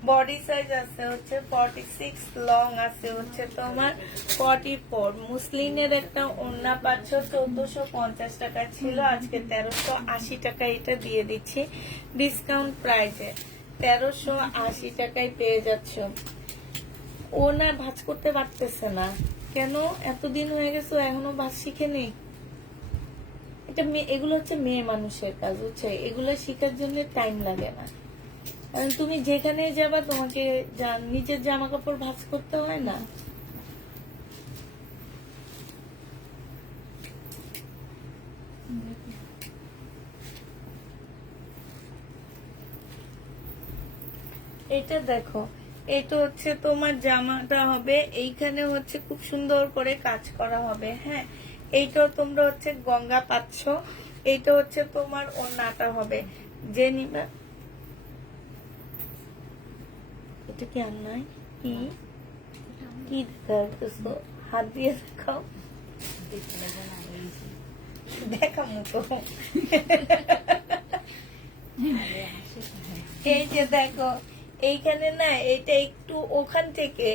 বডি সাইজ আছে হচ্ছে 46, লং আছে হচ্ছে তোমার 44। মুসলিনের একটা ওড়না পাচ্ছ 1450 টাকা ছিল, আজকে 1380 টাকা এটা দিয়ে দিচ্ছি ডিসকাউন্ট প্রাইসে। 1380 টাকায় পেয়ে যাচ্ছ। ও না ভাঁজ করতে পারতেছে না কেন? এতদিন হয়ে গেছে এখনো ভাঁজ শিখেনি। এটা এগুলো হচ্ছে মেয়ে মানুষের কাজ, বুঝছো? এগুলো শেখার জন্য টাইম লাগে না। কারণ তুমি যেখানে যাবা তোমাকে নিজের জামা কাপড় ভাঁজ করতে হয় না। এটা দেখো, এটা হচ্ছে তোমার জামাটা হবে, এইখানে হচ্ছে খুব সুন্দর করে কাজ করা হবে। হ্যাঁ, এইটাও তোমরা হচ্ছে গঙ্গা পাচ্ছ। এইটা হচ্ছে তোমার ওড়নাটা হবে। যে নিবা, এটা কি আর নয়, কি কি দেখাও, হাত দিয়ে দেখাও, দেখাবো তো। এই যে দেখো, এইখানে না এটা একটু ওখান থেকে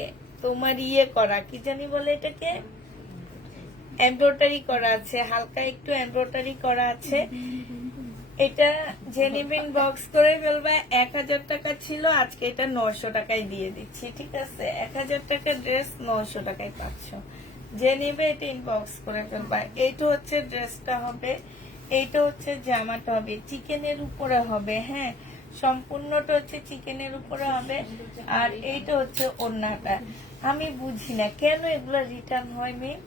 তোমার ইয়ে করা, কি জানি বলে এটাকে, এমব্রয়ডারি করা আছে, হালকা একটু এমব্রয়ডারি করা আছে। এটা জেনিবিন বক্স করে ফেলবা। 1000 টাকা ছিল, আজকে এটা 900 টাকায় দিয়ে দিচ্ছি, ঠিক আছে? 1000 টাকার ড্রেস 900 টাকায় পাচ্ছ। যে নিবে এটা ইনবক্স করে ফেলবা। এইটা হচ্ছে ড্রেসটা হবে, এইটা হচ্ছে জামাটা হবে, চিকেনের উপরে হবে। হ্যাঁ, সম্পূর্ণটা হচ্ছে চিকেনের উপরে হবে। আর এইটা হচ্ছে ওড়নাটা। আমি বুঝি না কেন এগুলা রিটার্ন হয় মেয়ে,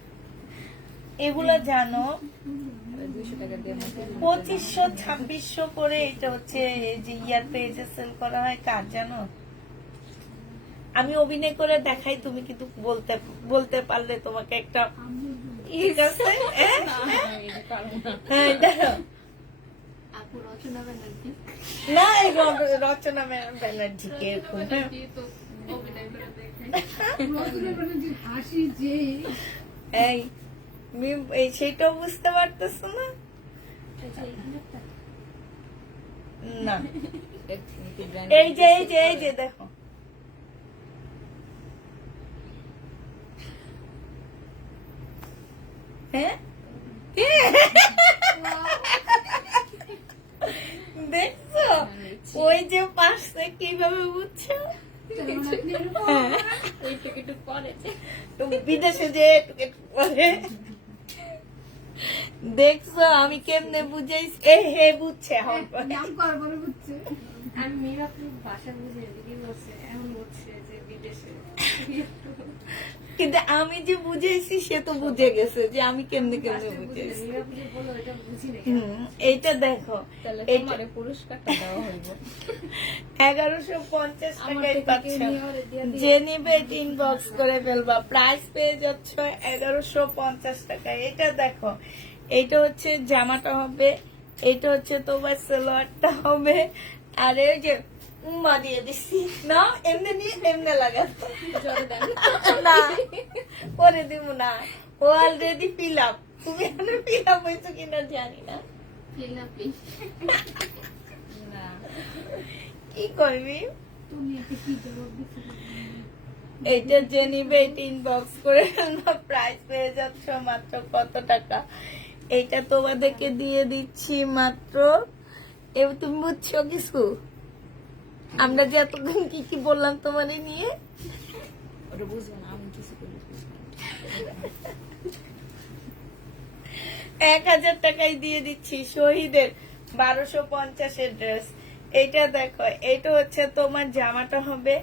এগুলা জানো 2500-2600 করে এটা হচ্ছে যে ইয়ার পেজে সেল করা হয়। কার জানো? আমি অভিনয় করে দেখাই, তুমি কিন্তু বলতে পারলে তোমাকে একটা, ঠিক আছে? হ্যাঁ, দেখো আপু রচনা ব্যানার্জি না, এই রচনা ব্যানার্জিকে এরকম, হ্যাঁ। হাসি যে এই সেইটাও বুঝতে পারতেছো না? না, এই যে এই যে এই যে দেখো, হ্যাঁ দেখছো ওই যে পাশে কিভাবে বুঝছো? একটু পরে বিদেশে যে পরে দেখছো আমি কেমনে বুঝাইছি? হে বুঝছে এখন। নাম কর বলে বুঝছে। আমি মিরাপুর ভাষা বুঝে এদিকে বলছে, এখন বলছে যে বিদেশে। কিন্তু আমি যে বুঝাইছি সে তো বুঝে গেছে যে আমি কেমনে কেমনে বুঝাইছি। মিরাপুরে বলো এটা বুঝি না। এইটা দেখো, তাহলে এইটা তোমারে পুরস্কারটা দেওয়া হইব। 1150 আমার টাকায় থেকে পাচ্ছ। নিয়ে ওরে দিয়ে দিও। যে নিবে ইনবক্স করে ফেলবা, প্রাইস পেয়ে যাচ্ছ 1150 টাকায়। এটা দেখো, এইটা হচ্ছে জামাটা হবে, এইটা হচ্ছে তোমার সালোয়ারটা হবে, আর এই যে উম্মা দিয়ে দিছি না, এমনি নিয়ে এমনি লাগাতো জোরে দেন। না, পরে দিব না, ও অলরেডি ফিল আপ। তুমি ফিল আপ হয়েছো কিনা জানি না। ফিলাপি না, কি করবি? তুমি এতে কি জবাব দিছো? এইটা যে নিবে এটা ইনবক্স করে প্রাইস পেয়ে যাচ্ছ মাত্র কত টাকা? এইটা তোমাদেরকে দিয়ে দিচ্ছি মাত্র, তুমি বুঝছো কিছু? আমরা যে এতক্ষণ কি কি বললাম তোমারে নিয়ে, ওটা বুঝবো না, আমি কিছু করি বুঝবো না। 1000 টাকায় দিয়ে দিচ্ছি শহীদের 1250 ড্রেস। এইটা দেখো, এইটা হচ্ছে তোমার জামাটা হবে,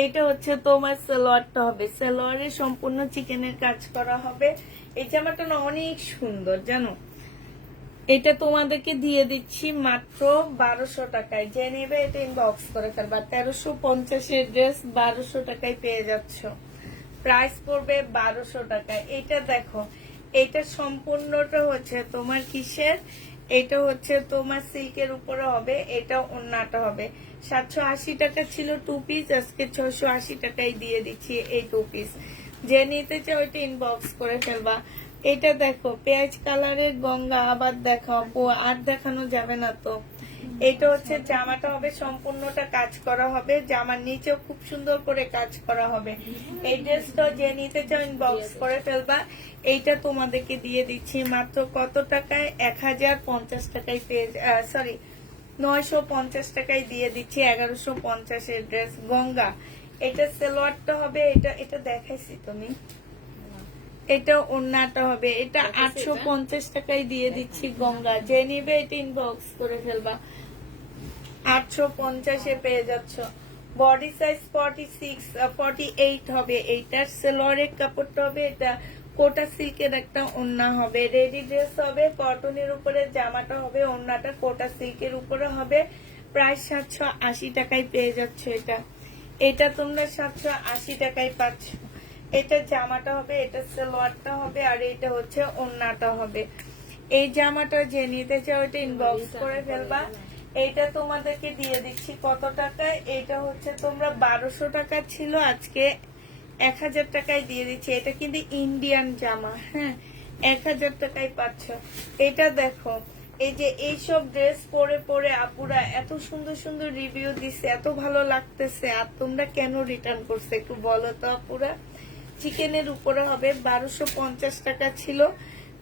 এইটা হচ্ছে তোমার সালোয়ারটা হবে। সালোয়ারে সম্পূর্ণ চিকেনের কাজ করা হবে। এই জামাটা না অনেক সুন্দর জানো। এটা তোমাদেরকে দিয়ে দিচ্ছি মাত্র 1200 টাকায়। যে নেবে এটা ইনবক্স করে ফেলবা। 1350 ড্রেস 1200 টাকায় পেয়ে যাচ্ছ। প্রাইস পড়বে 1200 টাকায়। এটা দেখো, এটা সম্পূর্ণটা হচ্ছে তোমার কিসের, এটা হচ্ছে তোমার সিল্কের উপরে হবে, এটা ওন্নাটা হবে। 780 টাকা ছিল 2 পিস, আজকে 680 টাকায় দিয়ে দিচ্ছি এই 2 পিস। যে নিতে চাও ওইটা ইনবক্স করে ফেলবা। এটা দেখো, পেঁয়াজ কালারের গঙ্গা, আবার দেখাবো, আর দেখানো যাবে না তো। এটা হচ্ছে জামাটা হবে, সম্পূর্ণটা কাজ করা হবে, জামার নিচেও খুব সুন্দর করে কাজ করা হবে। এই ড্রেসটা যে নিতে চাও ইনবক্স করে ফেলবা। এইটা তোমাদেরকে দিয়ে দিচ্ছি মাত্র কত টাকায়? 1050 টাকায় পেয়ে, সরি 950 টাকায় দিয়ে দিচ্ছি 1150 ড্রেস গঙ্গা। এটা সালোয়ারটা হবে, এটা দেখাইছি তুমি, এটা ওন্নাটা হবে, এটা 850 টাকায় দিয়ে দিচ্ছি গঙ্গা। যে নিবে এটা ইনবক্স করে ফেলবা। 850 পেয়ে যাচ্ছ। বডি সাইজ 48 হবে। এইটার সালোয়ারের কাপড়টা হবে, এটা কোটা সিল্কের একটা ওন্না হবে, রেডি ড্রেস হবে, কটনের উপরে জামাটা হবে, ওন্নাটা কোটা সিল্কের উপরে হবে। প্রায় 780 টাকায় পেয়ে যাচ্ছ। এটা তোমরা 780 টাকায় পাচ্ছ। এটা জামাটা হবে, এটা সালোয়ারটা হবে, আর এটা হচ্ছে ওন্নাটা হবে। এই জামাটা যে নিতে চাও এটা ইনবক্স করে ফেলবা। এইটা তোমাদেরকে দিয়ে দিচ্ছি কত টাকায়? এটা হচ্ছে তোমরা 1200 টাকা ছিল, আজকে 1000 টাকায় দিয়ে দিচ্ছি। এটা কিন্তু ইন্ডিয়ান জামা, হ্যাঁ, 1000 টাকায় পাচ্ছ। এটা দেখো, এই যে এইসব ড্রেস পরে পরে আপুরা এত সুন্দর সুন্দর রিভিউ দিছে, এত ভালো লাগতেছে, আর তোমরা কেন রিটার্ন করছো একটু বলো তো আপুরা। চিকেনের উপরে হবে, 1250 টাকা ছিল।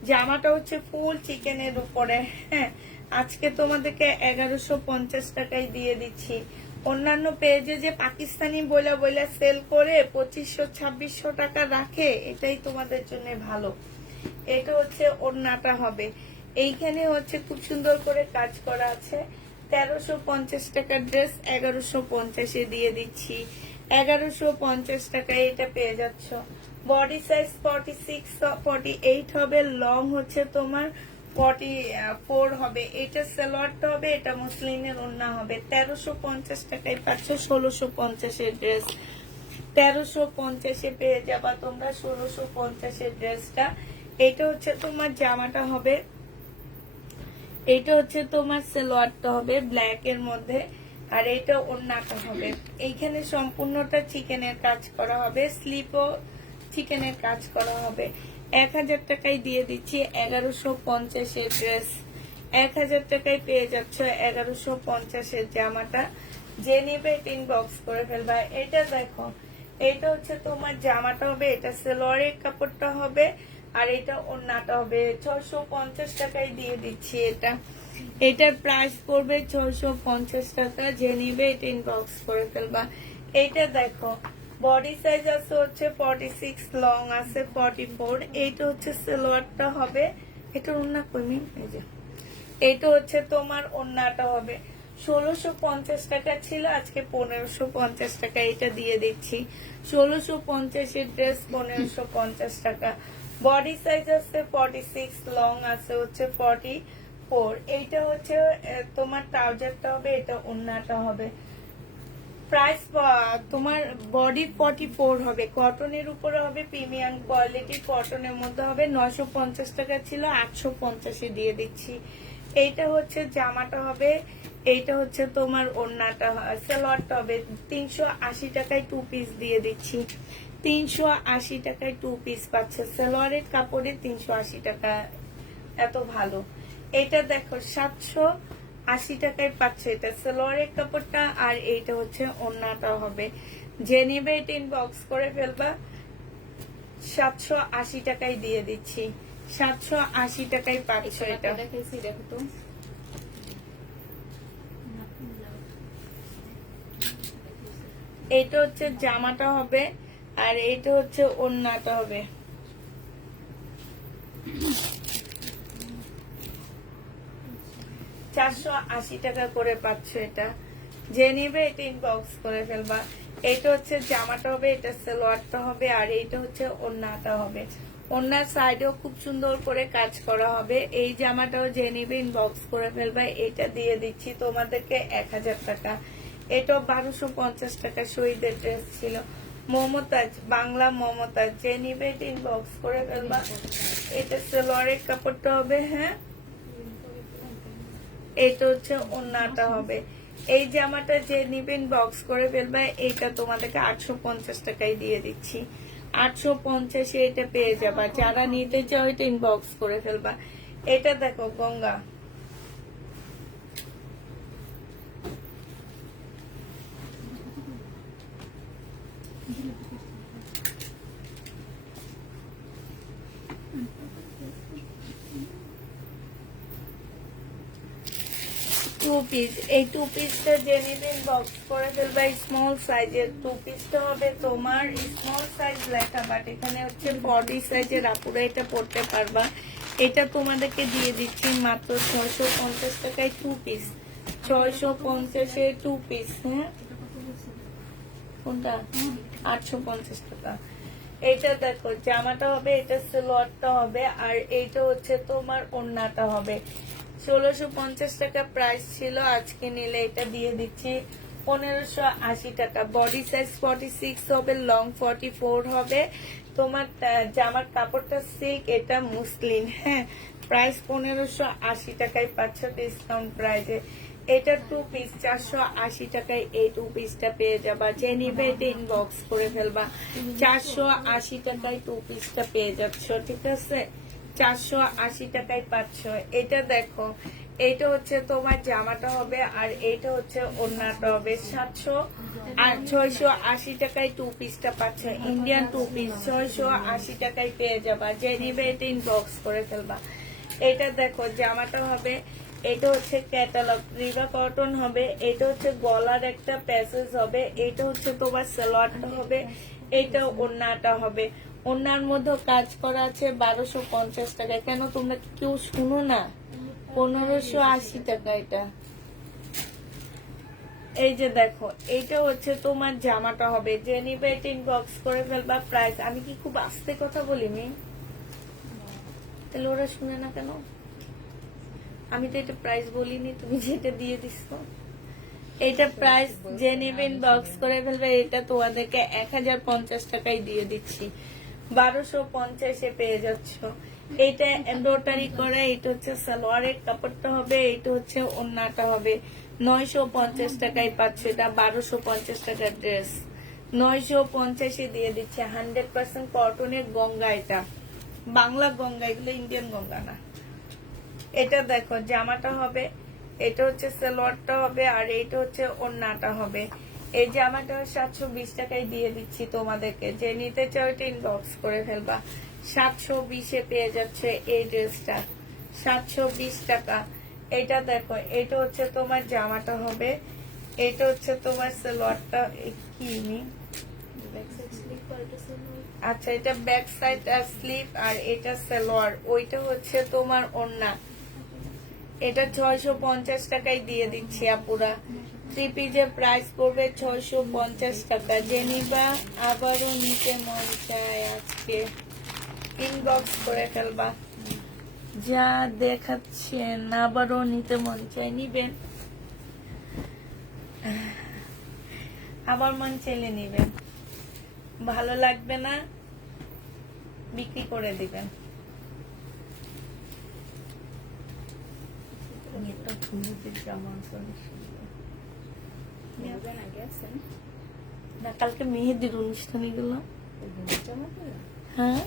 জামাটা হচ্ছে ফুল চিকেনের উপরে, হ্যাঁ, আজকে তোমাদেরকে 1150 টাকায় দিয়ে দিচ্ছি। অন্যান্য পেজে যে পাকিস্তানি বইলা বইলা সেল করে 2500-2600 টাকা রাখে, এটাই তোমাদের জন্য ভালো। এটা হচ্ছে ওড়নাটা হবে, এইখানে হচ্ছে খুব সুন্দর করে কাজ করা আছে। 1350 টাকার ড্রেস 1150 দিয়ে দিচ্ছি। 1150 টাকায় এটা পেয়ে যাচ্ছ। বডি সাইজ 46-48 হবে, লং হচ্ছে তোমার 44 হবে। এটা সালোয়ারটা হবে, এটা মুসলিমের ওড়না হবে। 1350 টাকায় পাচ্ছ 1650 ড্রেস। 1350 পেয়ে যাবা তোমরা 1650 ড্রেসটা। এটা হচ্ছে তোমার জামাটা হবে, এটা হচ্ছে তোমার সালোয়ারটা হবে ব্ল্যাক এর মধ্যে, আর এটা ওড়নাটা হবে। এইখানে সম্পূর্ণটা চিকেনের কাজ করা হবে, স্লিপও চিকেনের কাজ করা হবে। 1000 টাকায় দিয়ে দিচ্ছি 1150 ড্রেস। 1000 টাকায় পেয়ে যাচ্ছ 1150 জামাটা। যে নিবে ইনবক্স করে ফেলবা। এটা দেখো, এটা হচ্ছে তোমার জামাটা হবে, এটা সালোয়ারের কাপড়টা হবে, আর এটা ওড়নাটা হবে। 650 টাকায় দিয়ে দিচ্ছি এটা। এটার প্রাইস পড়বে 650 টাকা। যে নিবে এটা ইনবক্স করে ফেলবা। এইটা দেখো, বডি সাইজ আছে হচ্ছে 46, লং আছে 44। এইটা হচ্ছে সালোয়ারটা হবে, এটা ওন্না কমি, এই যে এইটা হচ্ছে তোমার ওন্নাটা হবে 1650 টাকা ছিল, আজকে 1550 টাকা এটা দিয়ে দিচ্ছি। 1650 এর ড্রেস 1550 টাকা। বডি সাইজ আছে 46, লং আছে হচ্ছে 44। এইটা হচ্ছে তোমার ট্রাউজারটা হবে, এটা ওন্নাটা হবে। প্রাইস তোমার বডি 44 হবে, কটনের উপরে হবে, প্রিমিয়াম কোয়ালিটি কটনের মধ্যে হবে। 950 টাকা ছিল, 850 দিয়ে দিচ্ছি। এইটা হচ্ছে জামাটা হবে, এইটা হচ্ছে তোমার ওড়নাটা, সালোয়ারটা হবে 380 টাকায় 2 পিস দিয়ে দিচ্ছি। 380 টাকায় 2 পিস পাচ্ছে, সালোয়ারের কাপড়ে 380 টাকা, এত ভালো। এটা দেখো 780 টাকায় পাচ্ছে, এটা সালোয়ারের কাপড়টা, আর এইটা হচ্ছে ওড়নাটা হবে। যে নেবে এটা ইনবক্স করে ফেলবা, 780 টাকায় দিয়ে দিচ্ছি। 780 টাকায় পাচ্ছ এটা। দেখাইছি, দেখো তো। এইটা হচ্ছে জামাটা হবে, আর এইটা হচ্ছে ওড়নাটা হবে। $480 টাকা করে পাচ্ছ এটা। যে নিবে এটা ইনবক্স করে ফেলবা। এইটা হচ্ছে জামাটা হবে, এটা সালোয়ারটা হবে, আর এইটা হচ্ছে ওড়নাটা হবে। ওড়নার সাইডেও খুব সুন্দর করে কাজ করা হবে। এই জামাটাও যে নিবে ইনবক্স করে ফেলবা। এটা দিয়ে দিচ্ছি তোমাদেরকে 1000 টাকা। এটাও 1250 টাকা শহীদের ড্রেস ছিল। মমতাজ, বাংলা মমতাজ, যে নিবে এটা ইনবক্স করে ফেলবা। এটা সালোয়ারের কাপড়টা হবে, হ্যাঁ। এটা হচ্ছে ওড়নাটা হবে। এই জামাটা যে নিবেন বক্স করে ফেলবা, এইটা তোমাদেরকে 850 টাকায় দিয়ে দিচ্ছি। 850 এটা পেয়ে যাবা। যারা নিতে চাও এটা ইনবক্স করে ফেলবা। এটা দেখো গঙ্গা, টু পিস। এই টু পিসটা যে নিবেন বক্স করে ফেলবা। স্মল সাইজের টু পিসটা হবে তোমার, স্মল সাইজ লেখা, বাট এখানে হচ্ছে বডি সাইজের, আপুরা এটা পড়তে পারবা। এটা তোমাদেরকে দিয়ে দিচ্ছি মাত্র 650 টাকায় 2 পিস। 650 টু পিস, হ্যাঁ। কোনটা? 850 টাকা। এটা দেখো জামাটা হবে, এটা সালোয়ারটা হবে, আর এইটা হচ্ছে তোমার ওড়নাটা হবে। 1650 টাকা প্রাইস ছিল, আজকে নিলে এটা দিয়ে দিচ্ছি 1580 টাকা। বডি সাইজ 46 হবে, লং 44 হবে। তোমার জামার কাপড়টা সিল্ক, এটা মুসলিন, হ্যাঁ। প্রাইস 1580 টাকায় পাচ্ছ ডিসকাউন্ট প্রাইজে। এটা 2 পিস 480 টাকায় এই 2 পিসটা পেয়ে যাবা। যে নিবে এটা ইনবক্স করে ফেলবা। 480 টাকায় 2 পিসটা পেয়ে যাচ্ছ, ঠিক আছে। 480 টাকায় পাচ্ছ। এটা দেখো, এইটা হচ্ছে তোমার জামাটা হবে, আর এইটা হচ্ছে ওড়নাটা হবে। 680 টাকায় 2 পিসটা পাচ্ছ। ইন্ডিয়ান 2 পিস 680 টাকায় পেয়ে যাবা। যে নিবে এটা ইনবক্স করে ফেলবা। এটা দেখো জামাটা হবে, এটা হচ্ছে ক্যাটালগ রিভা কটন হবে। এটা হচ্ছে গলার একটা প্যাসেজ হবে। এটা হচ্ছে তোমার সালোয়ারটা হবে, এটা ওড়নাটা হবে। ওড়নার মধ্যে কাজ করা আছে 1250 টাকা। কেন তোমরা কেউ শুনো না? 1580 টাকা এটা। এই যে দেখো, এইটা হচ্ছে তোমার জামাটা হবে। যে নিবে এটা ইনবক্স করে ফেলবা। প্রাইস আমি কি খুব আস্তে কথা বলি মি? তাহলে ওরা শুনে না কেন? আমি তো এটা প্রাইস বলিনি, তুমি যেটা দিয়ে দিছো। এটা প্রাইস যে নেবে ইনবক্স করে ফেলবে। এটা তোমাদেরকে 1050 টাকায় দিয়ে দিচ্ছি। 1250 পেয়ে যাচ্ছ। এটা এমব্রয়ডারি করা, এটা হচ্ছে সালোয়ারের কাপড়টা হবে, এটা হচ্ছে ওড়নাটা হবে। 950 টাকায় পাচ্ছ। এটা 1250 টাকার ড্রেস, 950 দিয়ে দিচ্ছে। 100% কটনের গঙ্গা, এটা বাংলা গঙ্গা, এগুলো ইন্ডিয়ান গঙ্গা না। এটা দেখো জামাটা হবে, এটা হচ্ছে সালোয়ারটা হবে, আর এইটা হচ্ছে ওড়নাটা হবে। এই জামাটা 720 টাকায় দিয়ে দিচ্ছি তোমাদেরকে। যে নিতে চাও এটা ইনবক্স করে ফেলবা। 720 পেয়ে যাচ্ছে এই ড্রেসটা, 720 টাকা। এটা দেখো, এটা হচ্ছে তোমার জামাটা হবে, এটা হচ্ছে তোমার সালোয়ারটা। কি আচ্ছা, এটা ব্যাক সাইড আর স্লিভ, আর এটা সালোয়ার, ওইটা হচ্ছে তোমার ওড়না। এটা 650 টাকায় দিয়ে দিচ্ছি আপুরা। থ্রি পিসের প্রাইস পড়বে 650 টাকা। জেনিবা আবারও নিতে মন চায় আজকে ইনবক্স করে ফেলবা। যা দেখাচ্ছেন আবারও নিতে মন চায়, নিবেন, আবার মন চাইলে নিবেন, ভালো লাগবে না বিক্রি করে দিবেন। এটা হলুদের জামা না, কালকে মেহেদির অনুষ্ঠানে গেলাম। হ্যাঁ,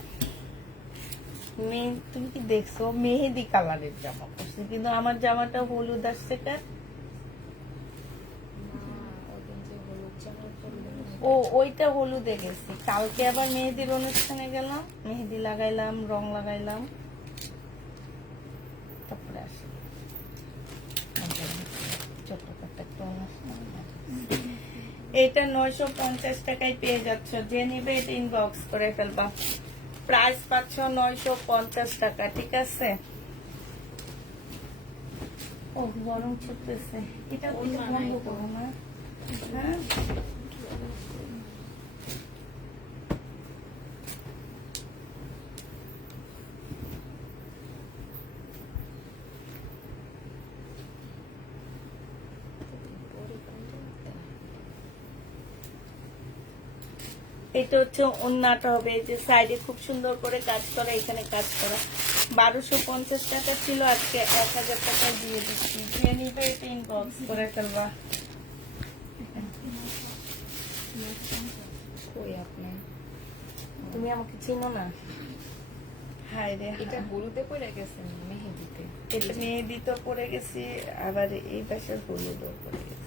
তুমি কি দেখছো? মেহেদি কালারের জামা পরছে, কিন্তু আমার জামাটা হলুদ আসছে কেন? ও, ওইটা হলুদে গেছি। কালকে আবার মেহেদির অনুষ্ঠানে গেলাম, মেহেদি লাগাইলাম, রং লাগাইলাম, তারপরে আসি। এটা 950 টাকায় পেয়ে যাচ্ছ। যে নিবে এটা ইনবক্স করে ফেলবা। প্রাইস পাচ্ছ 950 টাকা, ঠিক আছে? ও গরম ছুটতেছে, এটা বন্ধ করো না। হ্যাঁ, এটা হচ্ছে ওন্নাটা হবে, এই যে সাইডে খুব সুন্দর করে কাজ করা, এখানে কাজ করা। 1250 টাকা ছিল, আজকে 1000 টাকা দিয়ে দিচ্ছি। যে নিবে এটা ইনবক্স করে ফেলবা। তুমি আমাকে চিনো না? হায় রে, এটা হলুদে পড়ে গেছে মেহেদিতে। এটা মেহেদি তো পরে গেছি, আবার এই পাশে হলুদও পরে গেছি।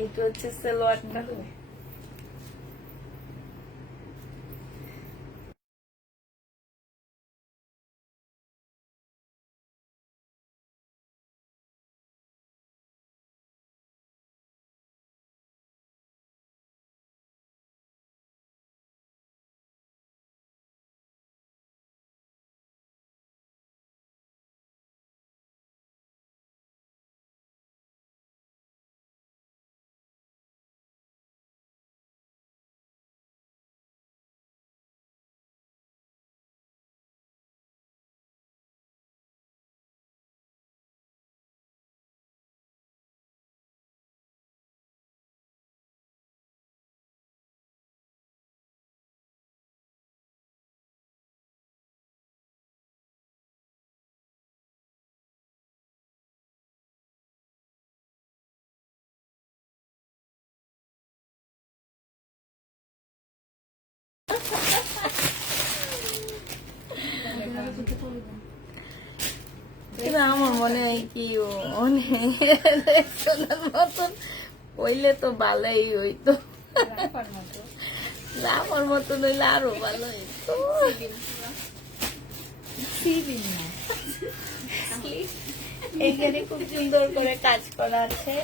এইটা হচ্ছে সালোয়ারটা। কিন্তু আমার মনে হয় কি অনেক মতন হইলে তো ভালোই হইতো, আমার মতন হইলে আরো ভালো হইতো। এইখানে খুব সুন্দর করে কাজ করা আছে।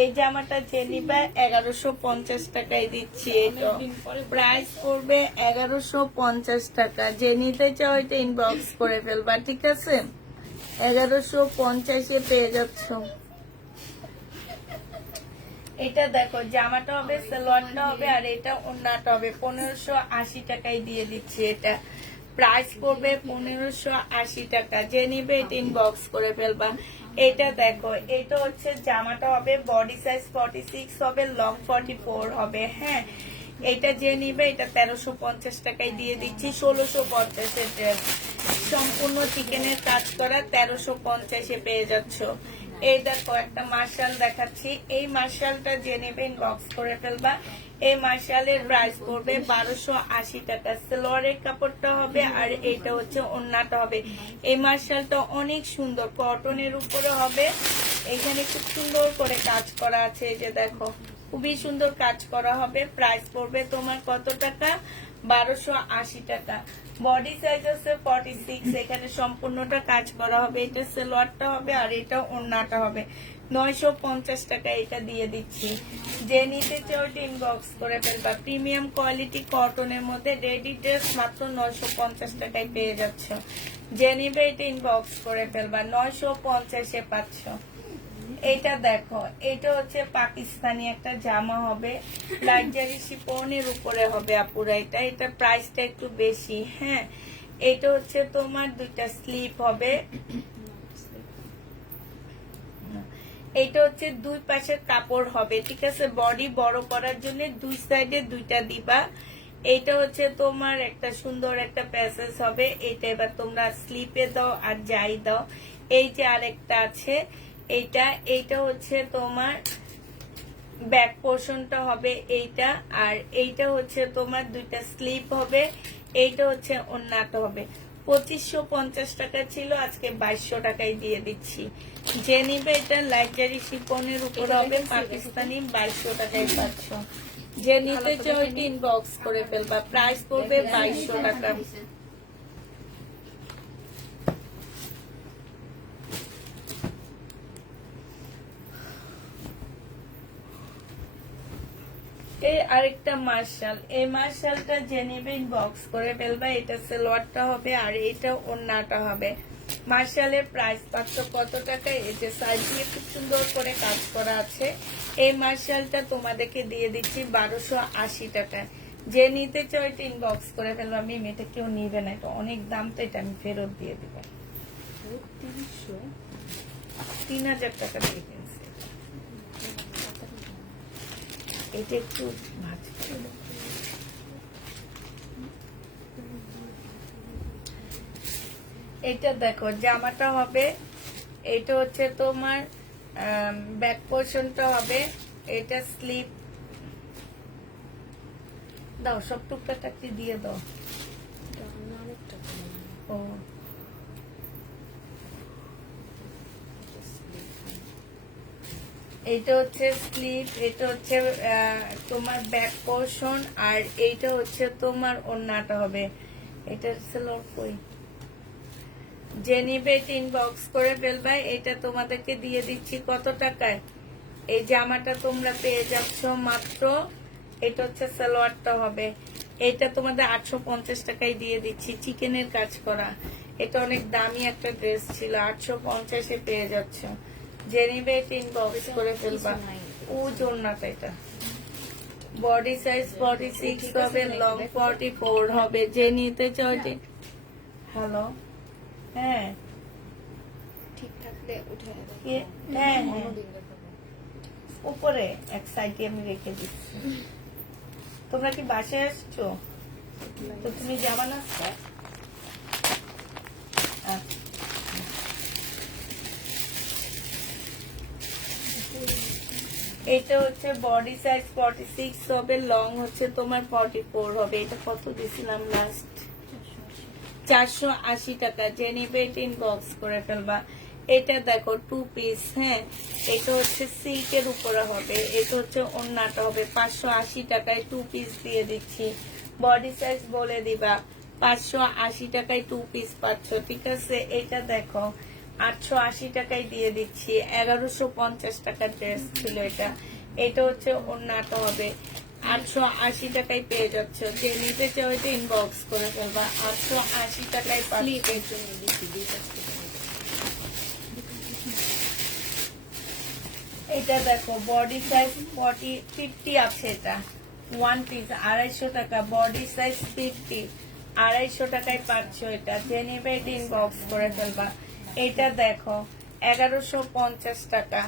এই জামাটা যে নিবা 1150 টাকায় দিচ্ছি। এটা প্রাইস পড়বে 1150 টাকা। যে নিতে চাও এটা ইনবক্স করে ফেলবা, ঠিক আছে? 1150-এ পেয়ে যাচ্ছ। এটা দেখো, জামাটা হবে, সালোয়ারটা হবে, আর এটা ওড়নাটা হবে। 1580 টাকায় দিয়ে দিচ্ছি। এটা প্রাইস পড়বে 1580 টাকা। যে নিবে এটা ইনবক্স করে ফেলবা। এটা দেখো, এটা হচ্ছে জামাটা হবে, বডি সাইজ 46 হবে, লং 44 হবে। হ্যাঁ, এটা যে নিবে এটা 1350 টাকায় দিয়ে দিচ্ছি। 1650-এর ড্রেস, সম্পূর্ণ চিকেনের কাজ করা, 1350-এ পেয়ে যাচ্ছ। এই দেখো, একটা মার্শাল দেখাচ্ছি। এই মার্শালটা যে নেবে ইনবক্স করে ফেলবা। এই মার্শালের প্রাইস পড়বে 1280 টাকা। সালোয়ারের কাপড়টা হবে, আর এইটা হচ্ছে ওড়নাটা হবে। এই মার্শালটা অনেক সুন্দর, কটনের উপরে হবে। এখানে খুব সুন্দর করে কাজ করা আছে, এই যে দেখো, খুবই সুন্দর কাজ করা হবে। প্রাইস পড়বে তোমার কত টাকা? 1280 টাকা। বডি সাইজ আছে 46, এখানে সম্পূর্ণটা কাজ করা হবে। এটা সালোয়ারটা হবে আর এটা ওড়নাটা হবে। 950 টাকা এটা দিয়ে দিচ্ছি। যে নিতে চাও ইনবক্স করে ফেলবা। প্রিমিয়াম কোয়ালিটি কটনের মধ্যে রেডি ড্রেস মাত্র 950 টাকায় পেয়ে যাচ্ছ। যে নিবে এটা ইনবক্স করে ফেলবা। 950-এ পাচ্ছ। এটা দেখো, এটা হচ্ছে পাকিস্তানি একটা জামা হবে, লাক্সারি শিফনের উপরে হবে আপুরা। এটা প্রাইসটা একটু বেশি। হ্যাঁ, এটা হচ্ছে তোমার দুইটা স্লিপ হবে। এটা হচ্ছে দুই পাশের কাপড় হবে, ঠিক আছে। বডি বড় করার জন্য দুই সাইডে দুইটা দিবা। এইটা হচ্ছে তোমার একটা সুন্দর একটা প্যাসেজ হবে। এটা এবার তোমরা স্লিপে দাও আর যাই দাও। এই যে আরেকটা আছে, এইটা হচ্ছে তোমার ব্যাক পোর্শনটা হবে এইটা, আর এইটা হচ্ছে তোমার দুইটা স্লিপ হবে। এইটা হচ্ছে ওড়নাটা হবে। 2550 টাকা ছিল, আজকে 2200 টাকায় দিয়ে দিচ্ছি। যে নিবে এটা লাক্সারি শিফনের উপর হবে, পাকিস্তানি 2200 টাকায় পাচ্ছ। যে নিতে চাও ইনবক্স করে ফেলবা। প্রাইস পড়বে 2200 টাকা। এই আরেকটা মার্শাল, এই মার্শালটা যে নিবে ইনবক্স করে ফেলবা। এটা সালোয়ারটা হবে আর এটা ওড়নাটা হবে। মার্শালের প্রাইস পাচ্ছ কত টাকা? এই যে সাইড দিয়ে খুব সুন্দর করে কাজ করা আছে। এই মার্শালটা তোমাদেরকে দিয়ে দিচ্ছি 1280 টাকায়। যে নিতে চাও এটা ইনবক্স করে ফেলবা। মিম, এটা কেউ নিবে না, এটা অনেক দাম, তো এটা আমি ফেরত দিয়ে দিব। 3000 টাকা দিয়ে কিনছি। এটা একটু ভাজতে হবে। এটা দেখো, জামাটা হবে, এটা হচ্ছে তোমার ব্যাক পোর্শনটা হবে। এটা স্লিপ দাও, সব টুকটাকি দিয়ে দাও। ও, এইটা হচ্ছে স্লিপ, এটা হচ্ছে তোমার ব্যাক পোর্শন, আর এইটা হচ্ছে তোমার ওড়নাটা হবে। এটা সালোয়ার কই? যে নিবে এটা ইনবক্স করে ফেলবা। এটা তোমাদেরকে দিয়ে দিচ্ছি কত টাকায়? এই জামাটা তোমরা পেয়ে যাচ্ছ মাত্র, এটা হচ্ছে সালোয়ারটা হবে। এটা তোমাদের 850 টাকায় দিয়ে দিচ্ছি, চিকেনের কাজ করা। এটা অনেক দামি একটা ড্রেস ছিল, 850-এ পেয়ে যাচ্ছ। যে নিবে এটা ইনবক্স করে ফেলবা। ও জন্নাটা, এটা বডি সাইজ 46 হবে, লং 44 হবে। যে নিতে চাও, হ্যালো, হ্যাঁ ঠিক থাকলে উঠে হ্যাঁ হ্যাঁ, উপরে এক সাইডে আমি রেখে দিচ্ছি। তোমরা কি বাসায় আসছো? তো তুমি যাবা না আজকে? আচ্ছা। এটা হচ্ছে বডি সাইজ 46 হবে, লং হচ্ছে তোমার 44 হবে। এটা কত দিছিলাম লাস্ট? 480 টাকা। যে নিবে এটা ইনবক্স করে ফেলবা। এটা দেখো 2 পিস। হ্যাঁ, এটা হচ্ছে সিল্কের উপরে হবে। এটা হচ্ছে ওড়নাটা হবে। 580 টাকায় 2 পিস দিয়ে দিচ্ছি। বডি সাইজ বলে দিবা। 580 টাকায় 2 পিস পাচ্ছ, ঠিক আছে। এটা দেখো 880 টাকায় দিয়ে দিচ্ছি। 1150 টাকার ড্রেস ছিল এটা। এটা হচ্ছে ওড়নাটা হবে। 880 টাকায় পেয়ে যাচ্ছ। যে নিতে চাও এটা ইনবক্স করে ফেলবা। 880 টাকায় পাচ্ছ। এটা দেখো বডি সাইজ 50 আছে। এটা 1 পিস 250 টাকা। বডি সাইজ 50, 250 টাকায় পাচ্ছ এটা। যে নিবে এটা ইনবক্স করে ফেলবা। এটা দেখো 1150 টাকা।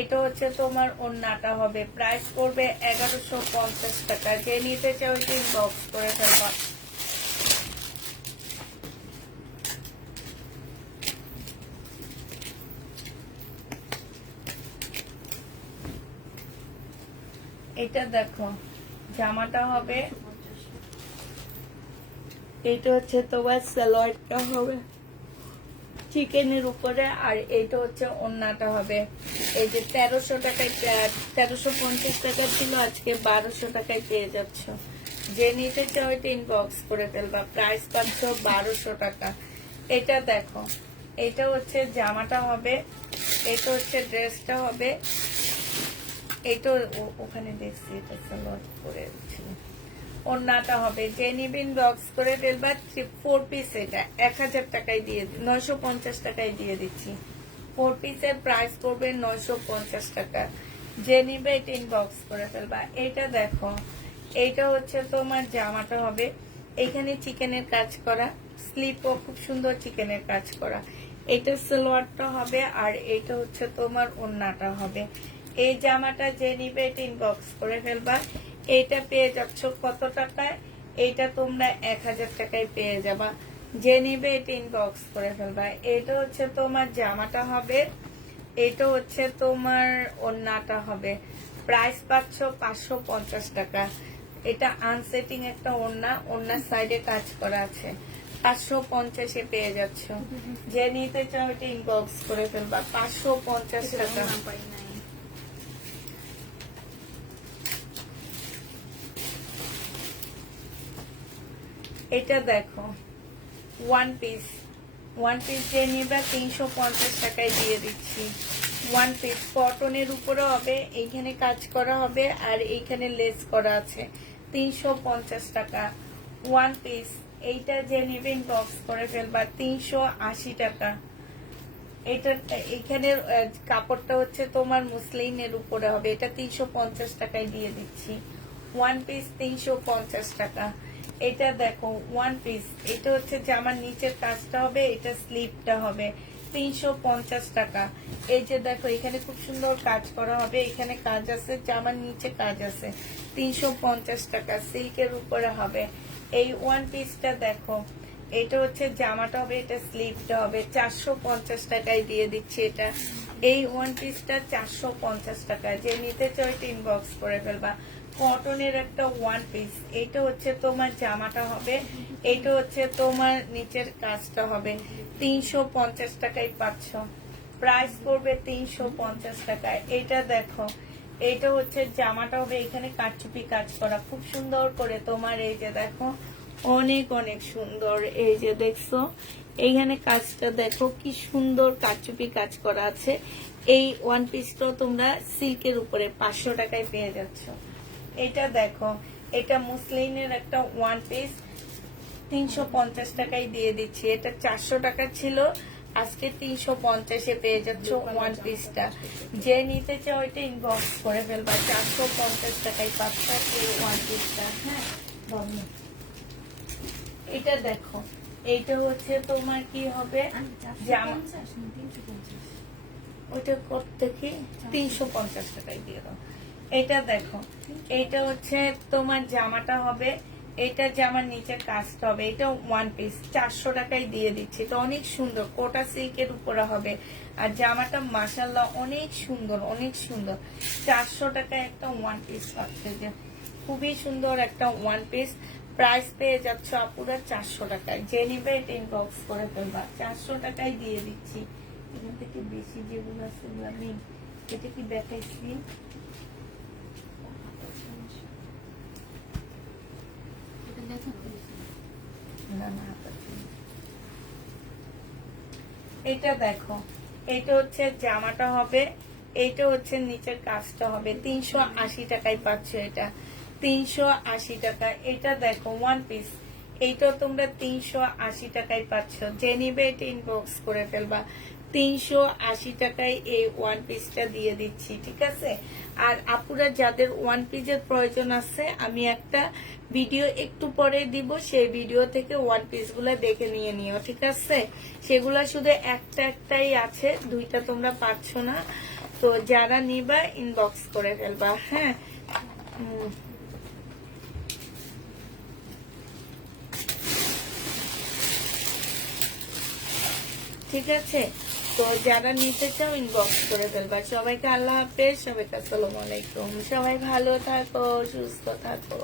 এটা হচ্ছে তোমার ওড়নাটা হবে। প্রাইস করবে 1150 টাকা। যে নিতে চাও এটা ইনবক্স করে ফেলবা। এটা দেখো, জামাটা হবে, এটা হচ্ছে তোমার সালোয়ারটা হবে চিকেনের উপরে, আর এইটা হচ্ছে ওড়নাটা হবে। এই যে 1300 টাকায় 1350 টাকা ছিল, আজকে 1200 টাকায় পেয়ে যাচ্ছ। যে নিতে চাও এটা ইনবক্স করে ফেলবা। প্রাইস পাচ্ছ 1200 টাকা। এটা দেখো, এটা হচ্ছে জামাটা হবে, এটা হচ্ছে ড্রেসটা হবে, এটা ওখানে দেখছি এটা সালোয়ার করে ছিল। ওড়নাটা হবে, যে নিবে ইনবক্স করে ফেলবা। 4 পিস এটা 1000 টাকায় দিয়ে 950 টাকায় দিয়ে দিচ্ছি। 4 পিসের প্রাইস পড়বে 950 টাকা। যে নিবে এটা ইনবক্স করে ফেলবা। এটা দেখো, এইটা হচ্ছে তোমার জামাটা হবে, এখানে চিকেনের কাজ করা, স্লিপও খুব সুন্দর চিকেনের কাজ করা। এটা সালোয়ারটা হবে, আর এটা হচ্ছে তোমার ওড়নাটা হবে। এই জামাটা যে নিবে এটা ইনবক্স করে ফেলবা। এইটা পেয়ে যাচ্ছ কত টাকায়? এইটা তোমরা 1000 টাকায় পেয়ে যাবা। যে নিবে এটা ইনবক্স করে ফেলবা। এটা হচ্ছে তোমার জামাটা হবে, এটা হচ্ছে তোমার ওড়নাটা হবে। প্রাইস পাচ্ছ 550 টাকা। এটা আনসেটিং একটা ওড়না, ওড়নার সাইডে কাজ করা আছে। 550-এ পেয়ে যাচ্ছ। যে নিতে চাও এটা ইনবক্স করে ফেলবা। 550 টাকা। পাই নাই। এটা দেখো, ওয়ান পিস যে নিবা 350 টাকায় দিয়ে দিচ্ছি। ওয়ান পিস কটনের উপরে হবে, এইখানে কাজ করা হবে, আর এইখানে লেস করা আছে। 350 টাকা ওয়ান পিস। এইটা যে নিবে ইনবক্স করে ফেলবা। 380 টাকা। এটা এখানে কাপড়টা হচ্ছে তোমার মুসলিনের উপরে হবে, এটা 350 টাকায় দিয়ে দিচ্ছি। ওয়ান পিস 350 টাকা। এটা দেখো ওয়ান পিস, এটা হচ্ছে জামার নিচের কাজটা হবে, এটা স্লিপটা হবে। 350 টাকা। এই যে দেখো এখানে খুব সুন্দর কাজ করা হবে, এখানে কাজ আছে, জামার নিচে কাজ আছে। 350 টাকা সিল্কের উপরে হবে। এই ওয়ান পিসটা দেখো, এটা হচ্ছে জামাটা হবে, এটা স্লিভটা হবে। 450 টাকায় দিয়ে দিচ্ছি এটা। এই ওয়ান পিসটা 450 টাকা। যে নিতে চাও এটা ইনবক্স করে ফেলবা। কটনের একটা ওয়ান পিস, এটা হচ্ছে তোমার জামাটা হবে, এটা হচ্ছে তোমার নিচের কাজটা হবে। 350 টাকায় পাচ্ছ। প্রাইস পড়বে 350 টাকায়। এটা দেখো, এটা হচ্ছে জামাটা হবে, এখানে কারচুপি কাজ করা খুব সুন্দর করে তোমার। এই যে দেখো অনেক অনেক সুন্দর, এই যে দেখছো এইখানে কাজটা দেখো কি সুন্দর কারচুপি কাজ করা আছে। এই ওয়ান পিসটাও তোমরা সিল্কের উপরে 500 টাকায় পেয়ে যাচ্ছ। এটা দেখো, এটা মুসলিনের একটা ওয়ান পিস, 350 টাকায় দিয়ে দিচ্ছি। এটা 400 টাকা ছিল, আজকে 350-এ পেয়ে যাচ্ছ ওয়ান পিসটা। যে নিতে চাও এটা ইনবক্স করে ফেলবা। 450 টাকায় পাচ্ছ এই ওয়ান পিসটা। হ্যাঁ বলো। এটা দেখো, এইটা হচ্ছে তোমার কি হবে, জামা ওইটা করতে কি 350 টাকায় দিয়ে দাও। এটা দেখো, এটা হচ্ছে তোমার জামাটা হবে, এটা জামার নিচে কাজটা হবে, এটা ওয়ান পিস 400 টাকায় দিয়ে দিচ্ছি। তো অনেক সুন্দর কোটা সিল্কের উপরে হবে, আর জামাটা মাশাআল্লাহ অনেক সুন্দর অনেক সুন্দর। 400 টাকায় একটা ওয়ান পিস পাচ্ছে, যে খুবই সুন্দর একটা ওয়ান পিস। প্রাইস পেয়ে যাচ্ছ আপুরা 400 টাকায়। যে নিবে এটা ইনবক্স করে ফেলবা। 400 টাকায় দিয়ে দিচ্ছি। এখান থেকে বেশি যেগুলো আছে ওগুলো নেই। এটা কি দেখাইছি? না না, এটা দেখো, এটা হচ্ছে জামাটা হবে, এইটা হচ্ছে নিচের কাজটা হবে। 380 টাকায় পাচ্ছ এটা। 380 টাকা। এটা দেখো ওয়ান পিস, এইটা তোমরা 380 টাকায় পাচ্ছ। যে নিবে এটা ইনবক্স করে ফেলবা। 380 টাকায় এই ওয়ান পিসটা দিয়ে দিচ্ছি, ঠিক আছে। আর আপুরা যাদের ওয়ান পিসের প্রয়োজন আছে, আমি একটা ভিডিও একটু পরে দিব, সেই ভিডিও থেকে ওয়ান পিস গুলা দেখে নিয়ে নিও, ঠিক আছে। সেগুলা শুধু একটাই আছে, দুইটা তোমরা পাচ্ছ না। তো যারা নিবা ইনবক্স করে ফেলবা। হ্যাঁ ঠিক আছে। তো যারা নিতে চাও ইনবক্স করে ফেলবা। সবাইকে আল্লাহ হাফেজ, সবাইকে আসসালামু আলাইকুম। সবাই ভালো থাকো, সুস্থ থাকো।